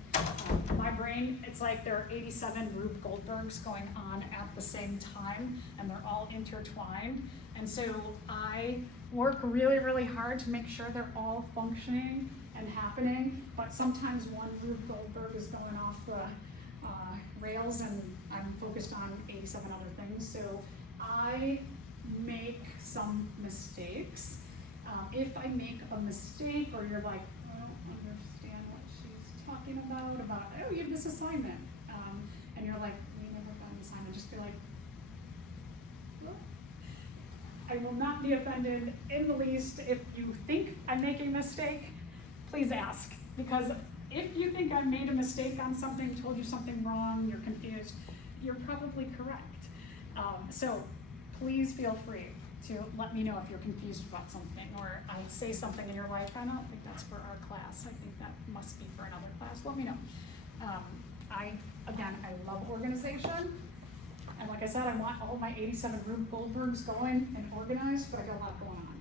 My brain, it's like there are 87 Rube Goldbergs going on at the same time, and they're all intertwined. And so I work really, really hard to make sure they're all functioning and happening, but sometimes one Rube Goldberg is going off the rails, and I'm focused on 87 other things. So I make some mistakes. If I make a mistake, or you're like, I don't understand what she's talking about, oh, you have this assignment, and you're like, we never got an assignment, just be like, what? I will not be offended in the least. If you think I'm making a mistake, please ask, because if you think I made a mistake on something, told you something wrong, you're confused, you're probably correct. So please feel free to let me know if you're confused about something, or I say something and you're like, I don't think that's for our class, I think that must be for another class, let me know. I love organization, and like I said, I want all my 87 Rube Goldbergs going and organized, but I got a lot going on.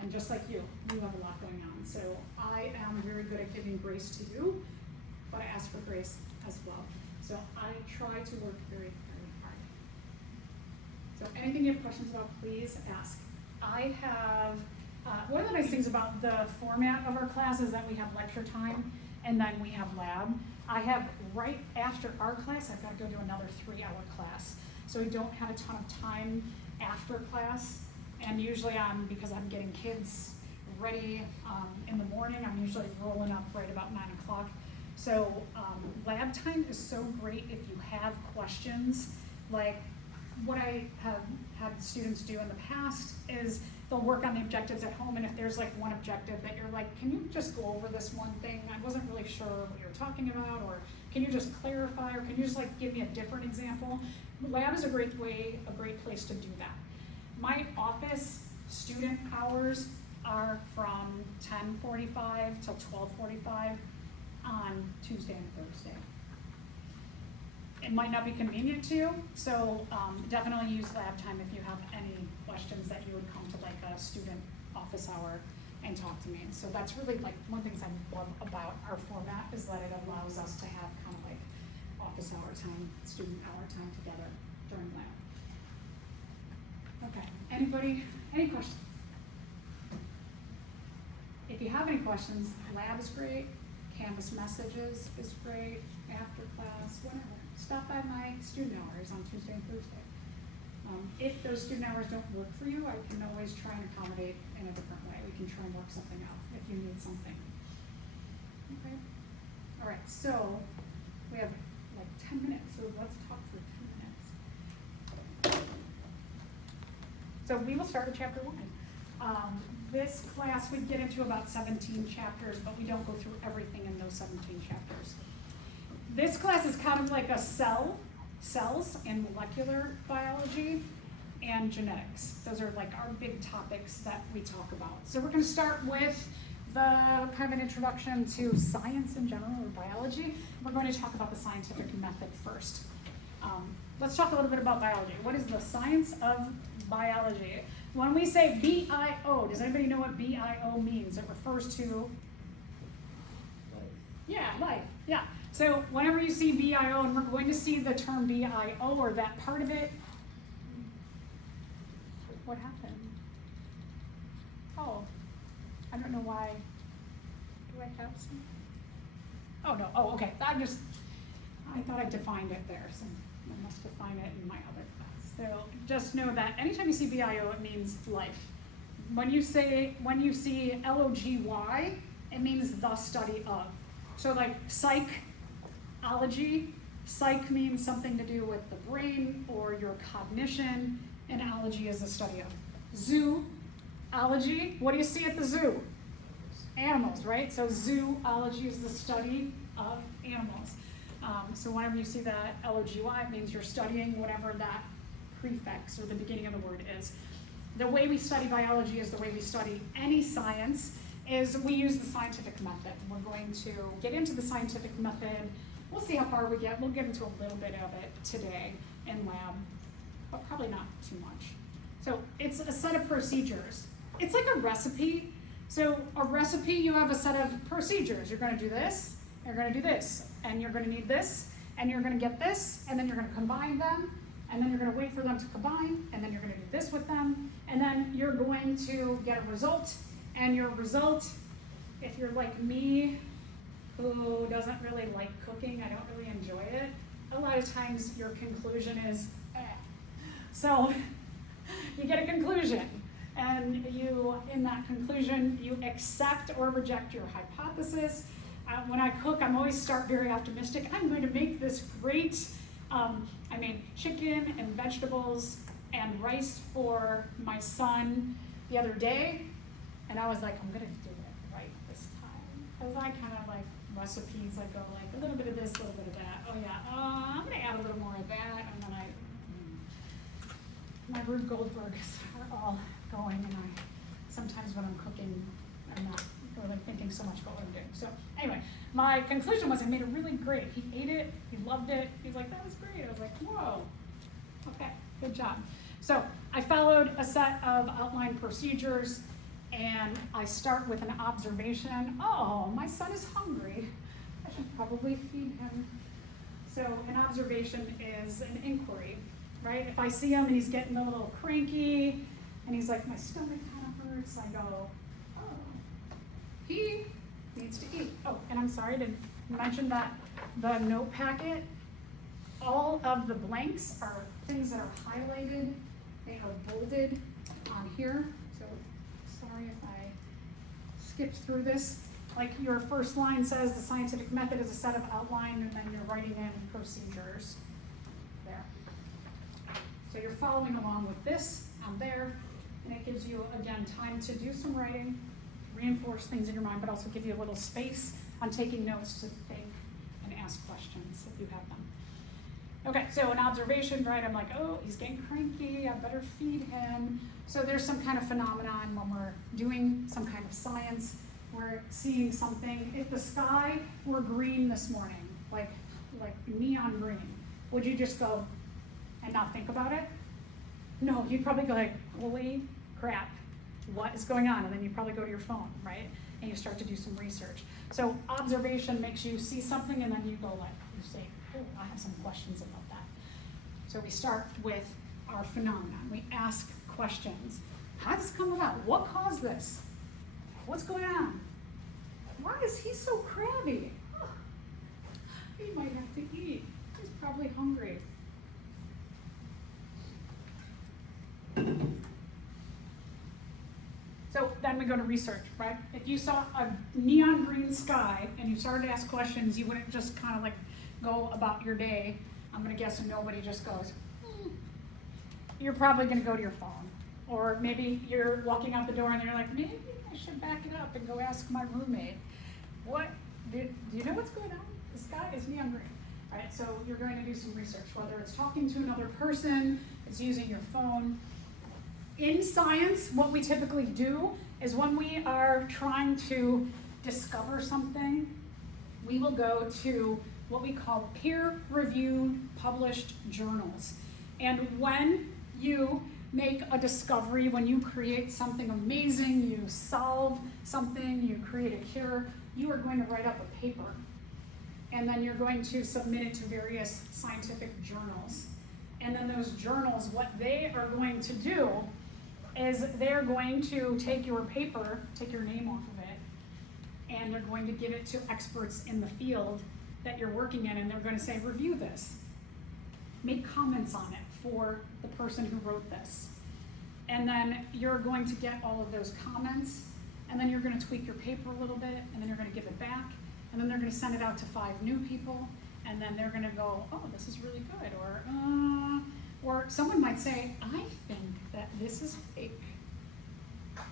And just like you have a lot going on. So I am very good at giving grace to you, but I ask for grace as well. So I try to work very, very hard. So anything you have questions about, please ask. I have, one of the nice things about the format of our class is that we have lecture time and then we have lab. I have right after our class, I've got to go to another 3-hour class. So we don't have a ton of time after class. And usually because I'm getting kids ready in the morning, I'm usually rolling up right about 9 o'clock. So lab time is so great if you have questions. Like what I have had students do in the past is they'll work on the objectives at home, and if there's like one objective that you're like, can you just go over this one thing? I wasn't really sure what you were talking about, or can you just clarify, or can you just like give me a different example? Lab is a great place to do that. My office student hours are from 10:45 till 12:45 on Tuesday and Thursday. It might not be convenient to you, so definitely use lab time if you have any questions that you would come to like a student office hour and talk to me. So that's really like one of the things I love about our format is that it allows us to have kind of like office hour time, student hour time together during lab. Okay, anybody, any questions? If you have any questions, lab is great, Canvas messages is great, after class, whatever. Stop by my student hours on Tuesday and Thursday. If those student hours don't work for you, I can always try and accommodate in a different way. We can try and work something out if you need something. Okay. All right, so we have like 10 minutes, so let's talk for 10 minutes. So we will start with chapter 1. This class we get into about 17 chapters, but we don't go through everything in those 17 chapters. This class is kind of like a cells and molecular biology and genetics. Those are like our big topics that we talk about. So we're going to start with the kind of an introduction to science in general, or biology. We're going to talk about the scientific method first. Let's talk a little bit about biology. What is the science of biology? When we say BIO, does anybody know what BIO means? It refers to life. Yeah. So whenever you see BIO, and we're going to see the term BIO or that part of it, what happened? Oh, I don't know why. Do I have some? Oh no, oh okay, I thought I defined it there, so I must define it in my other class. So just know that anytime you see BIO, it means life. When you see LOGY, it means the study of. So like psychology, psych means something to do with the brain or your cognition, and ology is the study of. Zoology, what do you see at the zoo? Animals, right? So zoology is the study of animals. So whenever you see that LOGY, it means you're studying whatever that prefix or the beginning of the word is. The way we study biology is the way we study any science, is we use the scientific method. We're going to get into the scientific method. We'll see how far we get. We'll get into a little bit of it today in lab, but probably not too much. So it's a set of procedures. It's like a recipe. So a recipe, you have a set of procedures. You're going to do this, you're going to do this, and you're going to need this, and you're going to get this, and then you're going to combine them, and then you're going to wait for them to combine, and then you're going to do this with them, and then you're going to get a result. And your result, if you're like me, who doesn't really like cooking, I don't really enjoy it, a lot of times your conclusion is, eh. So you get a conclusion, and in that conclusion, you accept or reject your hypothesis. When I cook, I'm always start very optimistic. I'm going to make this great, I made chicken and vegetables and rice for my son the other day. And I was like, I'm gonna do it right this time. Because I kind of like recipes, I go like a little bit of this, a little bit of that. Oh yeah, I'm gonna add a little more of that. And then my Rube Goldbergs are all going, and sometimes when I'm cooking, I'm not really thinking so much about what I'm doing. So anyway, my conclusion was I made it really great. He ate it, he loved it. He's like, that was great. I was like, whoa, okay, good job. So I followed a set of outlined procedures. And I start with an observation. Oh, my son is hungry. I should probably feed him. So an observation is an inquiry, right? If I see him and he's getting a little cranky and he's like, my stomach kind of hurts, I go, oh, he needs to eat. Oh, and I'm sorry to mention that the note packet, all of the blanks are things that are highlighted, they are bolded on here. So sorry if I skipped through this. Like your first line says, the scientific method is a set of outline, and then you're writing in procedures there. So you're following along with this on there, and it gives you, again, time to do some writing, reinforce things in your mind, but also give you a little space on taking notes to think and ask questions if you have them. Okay, so an observation, right? I'm like, oh, he's getting cranky, I better feed him. So there's some kind of phenomenon when we're doing some kind of science, we're seeing something. If the sky were green this morning, like neon green, would you just go and not think about it? No, you'd probably go like, holy crap, what is going on? And then you probably go to your phone, right? And you start to do some research. So observation makes you see something and then you go like, you say, oh, I have some questions about that. So we start with our phenomenon. We ask questions. How did this come about? What caused this? What's going on? Why is he so crabby? Oh, he might have to eat. He's probably hungry. So then we go to research, right? If you saw a neon green sky and you started to ask questions, you wouldn't just kind of like go about your day. I'm gonna guess nobody just goes, You're probably gonna go to your phone. Or maybe you're walking out the door and you're like, maybe I should back it up and go ask my roommate. Do you know what's going on? The sky is neon green. All right, so you're going to do some research, whether it's talking to another person, it's using your phone. In science, what we typically do is when we are trying to discover something, we will go to what we call peer-reviewed published journals. And when you make a discovery, when you create something amazing, you solve something, you create a cure, you are going to write up a paper. And then you're going to submit it to various scientific journals. And then those journals, what they are going to do is they're going to take your paper, take your name off of it, and they're going to give it to experts in the field that you're working in, and they're going to say, review this. Make comments on it for the person who wrote this. And then you're going to get all of those comments, and then you're going to tweak your paper a little bit, and then you're going to give it back, and then they're going to send it out to 5 new people, and then they're going to go, oh, this is really good, or someone might say, I think that this is fake.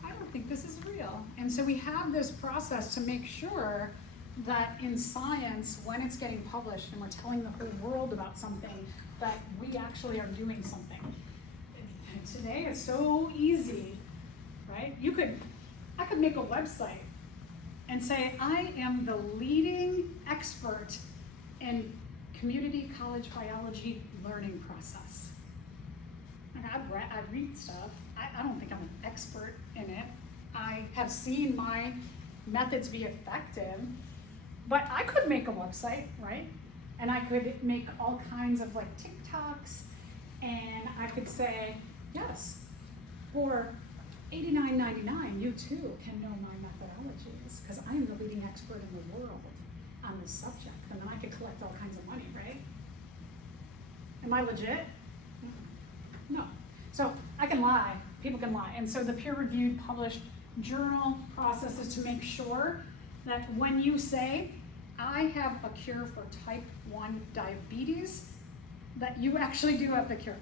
I don't think this is real. And so we have this process to make sure that in science, when it's getting published and we're telling the whole world about something, that we actually are doing something. Today it's so easy, right? I could make a website and say, I am the leading expert in community college biology learning process. I read stuff. I don't think I'm an expert in it. I have seen my methods be effective, but I could make a website, right? And I could make all kinds of like TikToks, and I could say, yes, for $89.99, you too can know my methodologies, because I am the leading expert in the world on this subject, and then I could collect all kinds of money, right? Am I legit? No. So I can lie, people can lie. And so the peer-reviewed published journal process is to make sure that when you say, I have a cure for type 1 diabetes, that you actually do have the cure.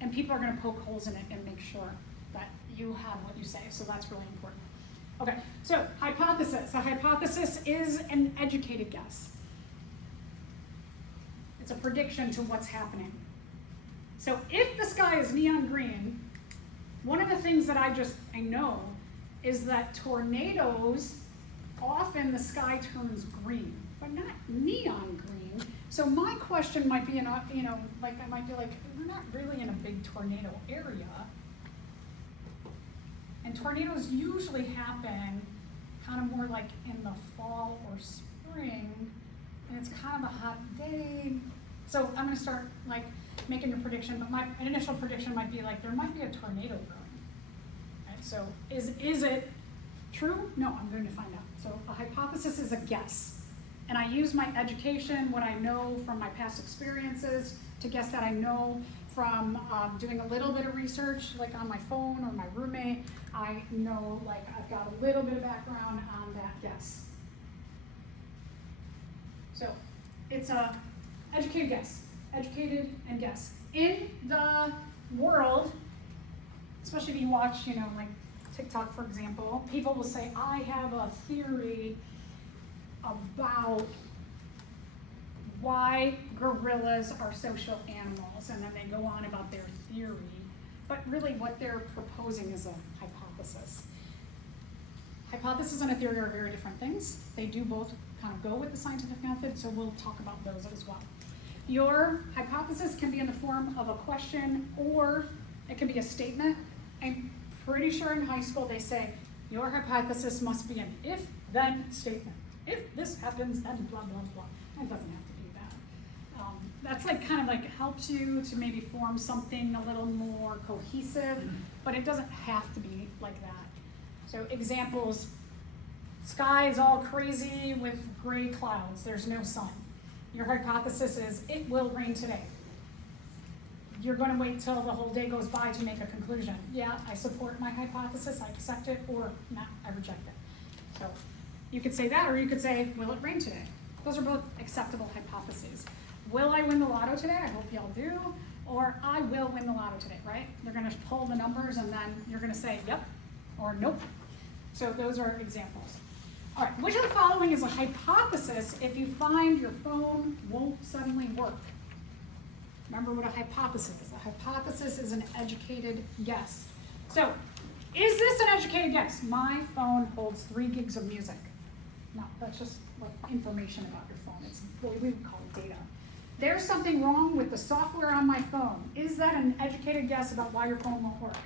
And people are gonna poke holes in it and make sure that you have what you say. So that's really important. Okay, so hypothesis. A hypothesis is an educated guess. It's a prediction to what's happening. So if the sky is neon green, one of the things that I know is that tornadoes, often the sky turns green, but not neon green. So my question might be, like I might be like, we're not really in a big tornado area. And tornadoes usually happen kind of more like in the fall or spring. spring, and it's kind of a hot day. So I'm gonna start like making a prediction, but my initial prediction might be like, there might be a tornado brewing. Right, so is it true? No, I'm going to find out. So a hypothesis is a guess. And I use my education, what I know from my past experiences, to guess that I know from doing a little bit of research, like on my phone or my roommate. I know, like, I've got a little bit of background on that guess. So it's a educated guess, educated and guess. In the world, especially if you watch, like TikTok, for example, people will say, I have a theory about why gorillas are social animals, and then they go on about their theory. But really what they're proposing is a hypothesis. Hypothesis and a theory are very different things. They do both kind of go with the scientific method, so we'll talk about those as well. Your hypothesis can be in the form of a question, or it can be a statement. I'm pretty sure in high school they say, your hypothesis must be an if-then statement. If this happens, then blah, blah, blah. It doesn't have to be that. That's like kind of like helps you to maybe form something a little more cohesive, but it doesn't have to be like that. So examples, sky is all crazy with gray clouds, there's no sun. Your hypothesis is it will rain today. You're going to wait till the whole day goes by to make a conclusion. Yeah, I support my hypothesis, I accept it, or not, I reject it. So you could say that, or you could say, will it rain today? Those are both acceptable hypotheses. Will I win the lotto today? I hope y'all do. Or I will win the lotto today, right? They're going to pull the numbers and then you're going to say yep or nope. So those are examples. All right, which of the following is a hypothesis if you find your phone won't suddenly work? Remember what a hypothesis is. A hypothesis is an educated guess. So, is this an educated guess? My phone holds 3 gigs of music. No, that's just like information about your phone. It's what we would call data. There's something wrong with the software on my phone. Is that an educated guess about why your phone won't work?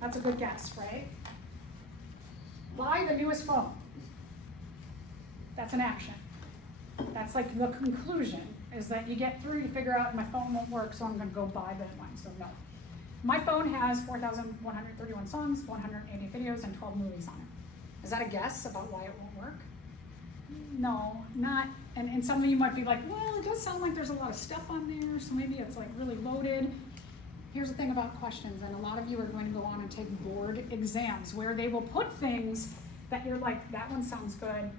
That's a good guess, right? Buy the newest phone. That's an action. That's like the conclusion, is that you get through, you figure out my phone won't work, so I'm gonna go buy that one, so no. My phone has 4,131 songs, 180 videos, and 12 movies on it. Is that a guess about why it won't work? No, not, and some of you might be like, well, it does sound like there's a lot of stuff on there, so maybe it's like really loaded. Here's the thing about questions, and a lot of you are going to go on and take board exams where they will put things that you're like, that one sounds good,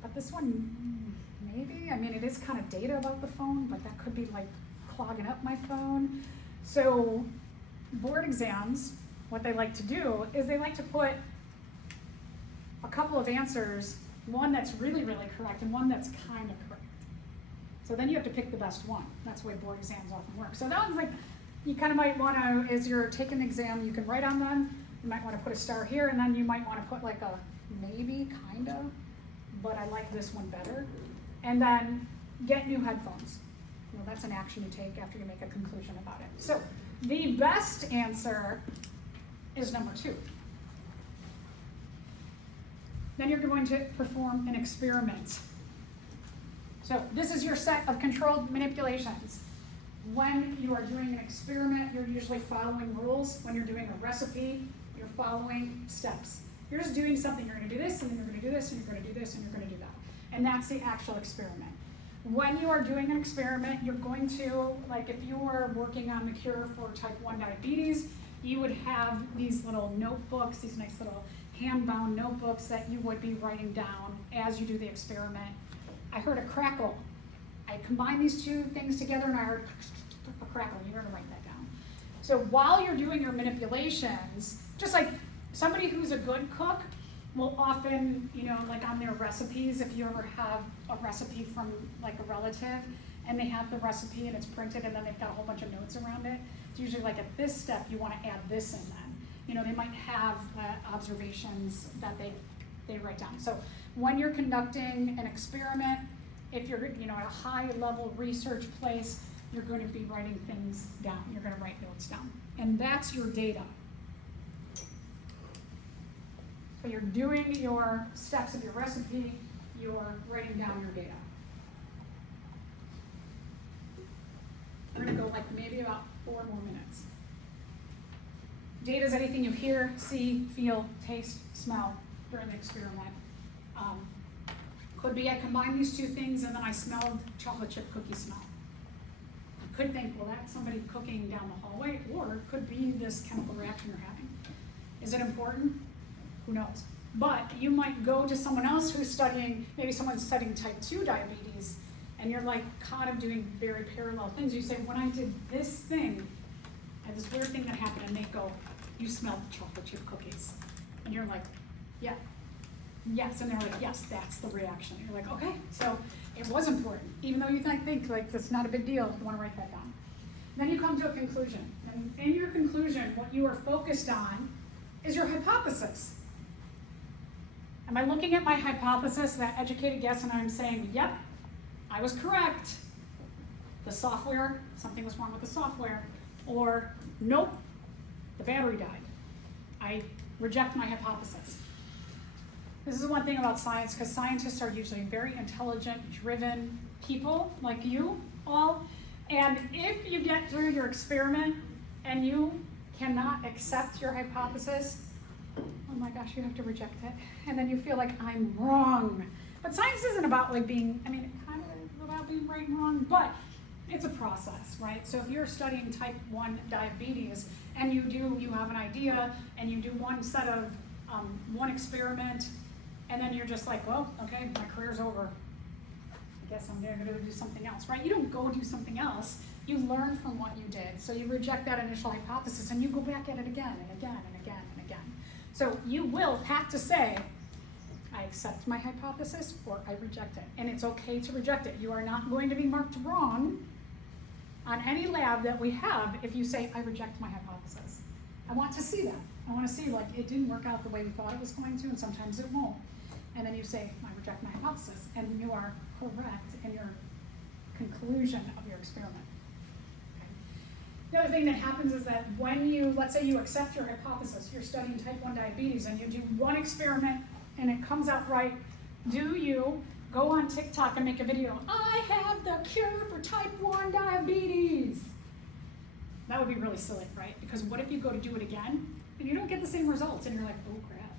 but this one, maybe. I mean, it is kind of data about the phone, but that could be like clogging up my phone. So board exams, what they like to do is they like to put a couple of answers, one that's really, really correct and one that's kind of correct. So then you have to pick the best one. That's the way board exams often work. So that one's like, you kind of might want to, as you're taking the exam, you can write on them. You might want to put a star here, and then you might want to put like a maybe, kind of, but I like this one better. And then get new headphones. Well, that's an action you take after you make a conclusion about it. So the best answer is number 2. Then you're going to perform an experiment. So this is your set of controlled manipulations. When you are doing an experiment, you're usually following rules. When you're doing a recipe, you're following steps. You're just doing something. You're going to do this, and then you're going to do this, and you're going to do this, and you're going to do that. And that's the actual experiment. When you are doing an experiment, you're going to, like if you were working on the cure for type 1 diabetes, you would have these little notebooks, these nice little hand-bound notebooks that you would be writing down as you do the experiment. I heard a crackle. I combined these two things together and I heard a crackle. You're gonna write that down. So while you're doing your manipulations, just like somebody who's a good cook will often, like on their recipes, if you ever have a recipe from like a relative and they have the recipe and it's printed and then they've got a whole bunch of notes around it, it's usually like at this step you want to add this in then. They might have observations that they write down. So when you're conducting an experiment, if you're at a high level research place, you're going to be writing things down. You're going to write notes down. And that's your data. So you're doing your steps of your recipe, you're writing down your data. We're gonna go like maybe about 4 more minutes. Data is anything you hear, see, feel, taste, smell during the experiment. Could be I combined these 2 things and then I smelled chocolate chip cookie smell. You could think, well, that's somebody cooking down the hallway, or it could be this chemical reaction you're having. Is it important? Who knows? But you might go to someone else who's studying, maybe someone's studying type 2 diabetes, and you're like kind of doing very parallel things. You say, when I did this thing, I had this weird thing that happened, and they go, you smelled the chocolate chip cookies. And you're like, yeah, yes, and they're like, yes, that's the reaction. You're like, okay, so it was important, even though you think like that's not a big deal, you wanna write that down. Then you come to a conclusion, and in your conclusion, what you are focused on is your hypothesis. Am I looking at my hypothesis, that educated guess, and I'm saying, yep, I was correct. The software, something was wrong with the software, or nope, the battery died. I reject my hypothesis. This is one thing about science, because scientists are usually very intelligent, driven people like you all. And if you get through your experiment and you cannot accept your hypothesis, oh my gosh, you have to reject it. And then you feel like I'm wrong. But science isn't about like being, I mean, kind of about being right and wrong, but it's a process, right? So if you're studying type 1 diabetes and you have an idea and you do one set of, one experiment, and then you're just like, well, okay, my career's over. I guess I'm gonna go do something else, right? You don't go do something else. You learn from what you did. So you reject that initial hypothesis and you go back at it again and again and again and again. So you will have to say, I accept my hypothesis or I reject it. And it's okay to reject it. You are not going to be marked wrong on any lab that we have if you say, I reject my hypothesis. I want to see that. I want to see, like, it didn't work out the way we thought it was going to, and sometimes it won't. And then you say, I reject my hypothesis, and you are correct in your conclusion of your experiment. Okay. The other thing that happens is that when you, let's say you accept your hypothesis, you're studying type 1 diabetes, and you do one experiment, and it comes out right, do you go on TikTok and make a video, I have the cure for type 1 diabetes? That would be really silly, right? Because what if you go to do it again, and you don't get the same results, and you're like, oh crap,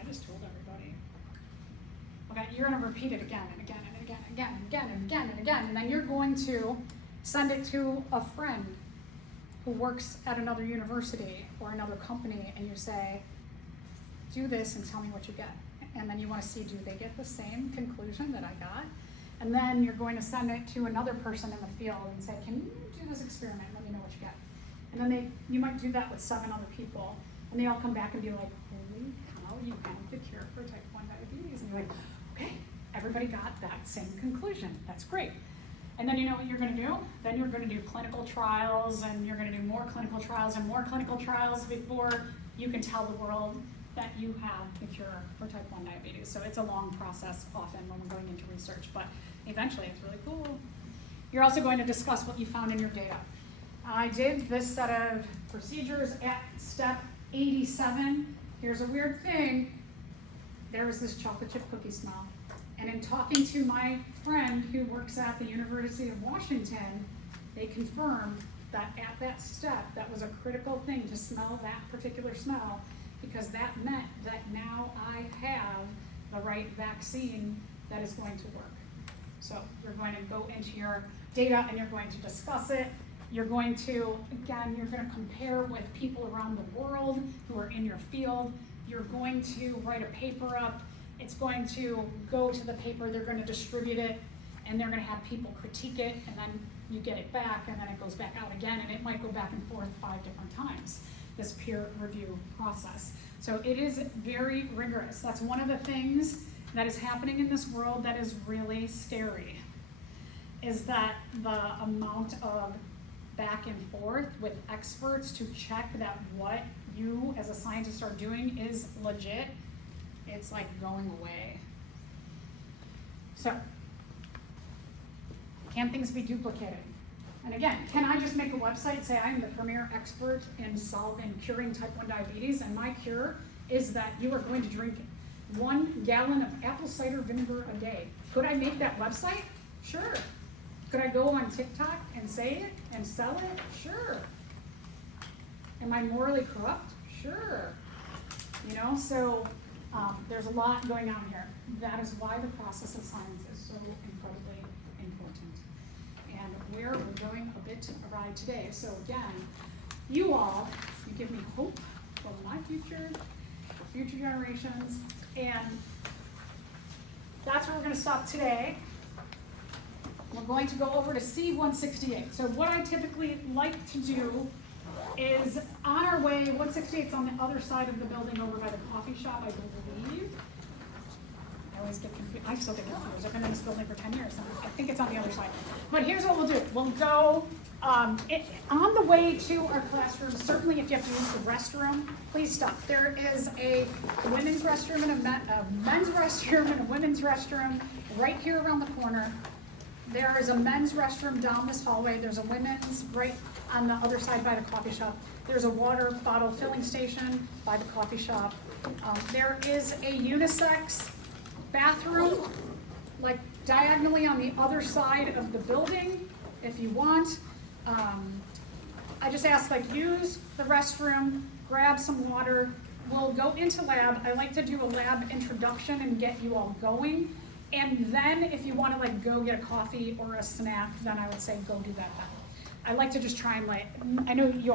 I just told everybody. Okay, you're gonna repeat it again and again and again and again and again and again and again, and then you're going to send it to a friend who works at another university or another company, and you say, do this and tell me what you get. And then you want to see, do they get the same conclusion that I got? And then you're going to send it to another person in the field and say, can you do this experiment? Let me know what you get. And then you might do that with 7 other people, and they all come back and be like, holy cow, you have the cure for type 1 diabetes. And you're like, okay, everybody got that same conclusion. That's great. And then you know what you're going to do? Then you're going to do clinical trials, and you're going to do more clinical trials and more clinical trials before you can tell the world that you have the cure for type 1 diabetes. So it's a long process often when we're going into research, but eventually it's really cool. You're also going to discuss what you found in your data. I did this set of procedures at step 87. Here's a weird thing. There was this chocolate chip cookie smell. And in talking to my friend who works at the University of Washington, they confirmed that at that step, that was a critical thing to smell that particular smell, because that meant that now I have the right vaccine that is going to work. So you're going to go into your data and you're going to discuss it. You're going to, again, you're going to compare with people around the world who are in your field. You're going to write a paper up. It's going to go to the paper, they're going to distribute it, and they're going to have people critique it, and then you get it back, and then it goes back out again, and it might go back and forth 5 different times, this peer review process. So it is very rigorous. That's one of the things that is happening in this world that is really scary, is that the amount of back and forth with experts to check that what you as a scientist are doing is legit, it's like going away. So, can things be duplicated? And again, can I just make a website and say I'm the premier expert in curing type 1 diabetes, and my cure is that you are going to drink 1 gallon of apple cider vinegar a day. Could I make that website? Sure. Could I go on TikTok and say it and sell it? Sure. Am I morally corrupt? Sure. You know, so there's a lot going on here. That is why the process of science is so incredibly important. And where we're going a bit awry today. So again, you all, you give me hope for my future generations, and that's where we're going to stop today. We're going to go over to C-168. So what I typically like to do is, on our way, 168 is on the other side of the building over by the coffee shop, I believe. I always get confused. I still get confused. I've been in this building for 10 years, and I think it's on the other side. But here's what we'll do. We'll go on the way to our classroom. Certainly, if you have to use the restroom, please stop. There is a women's restroom and a men's restroom and a women's restroom right here around the corner. There is a men's restroom down this hallway. There's a women's right on the other side by the coffee shop. There's a water bottle filling station by the coffee shop. There is a unisex bathroom, like diagonally on the other side of the building, if you want. I just ask, like, use the restroom, grab some water. We'll go into lab. I like to do a lab introduction and get you all going. And then if you want to like go get a coffee or a snack, then I would say go do that then. I like to just try and I know you all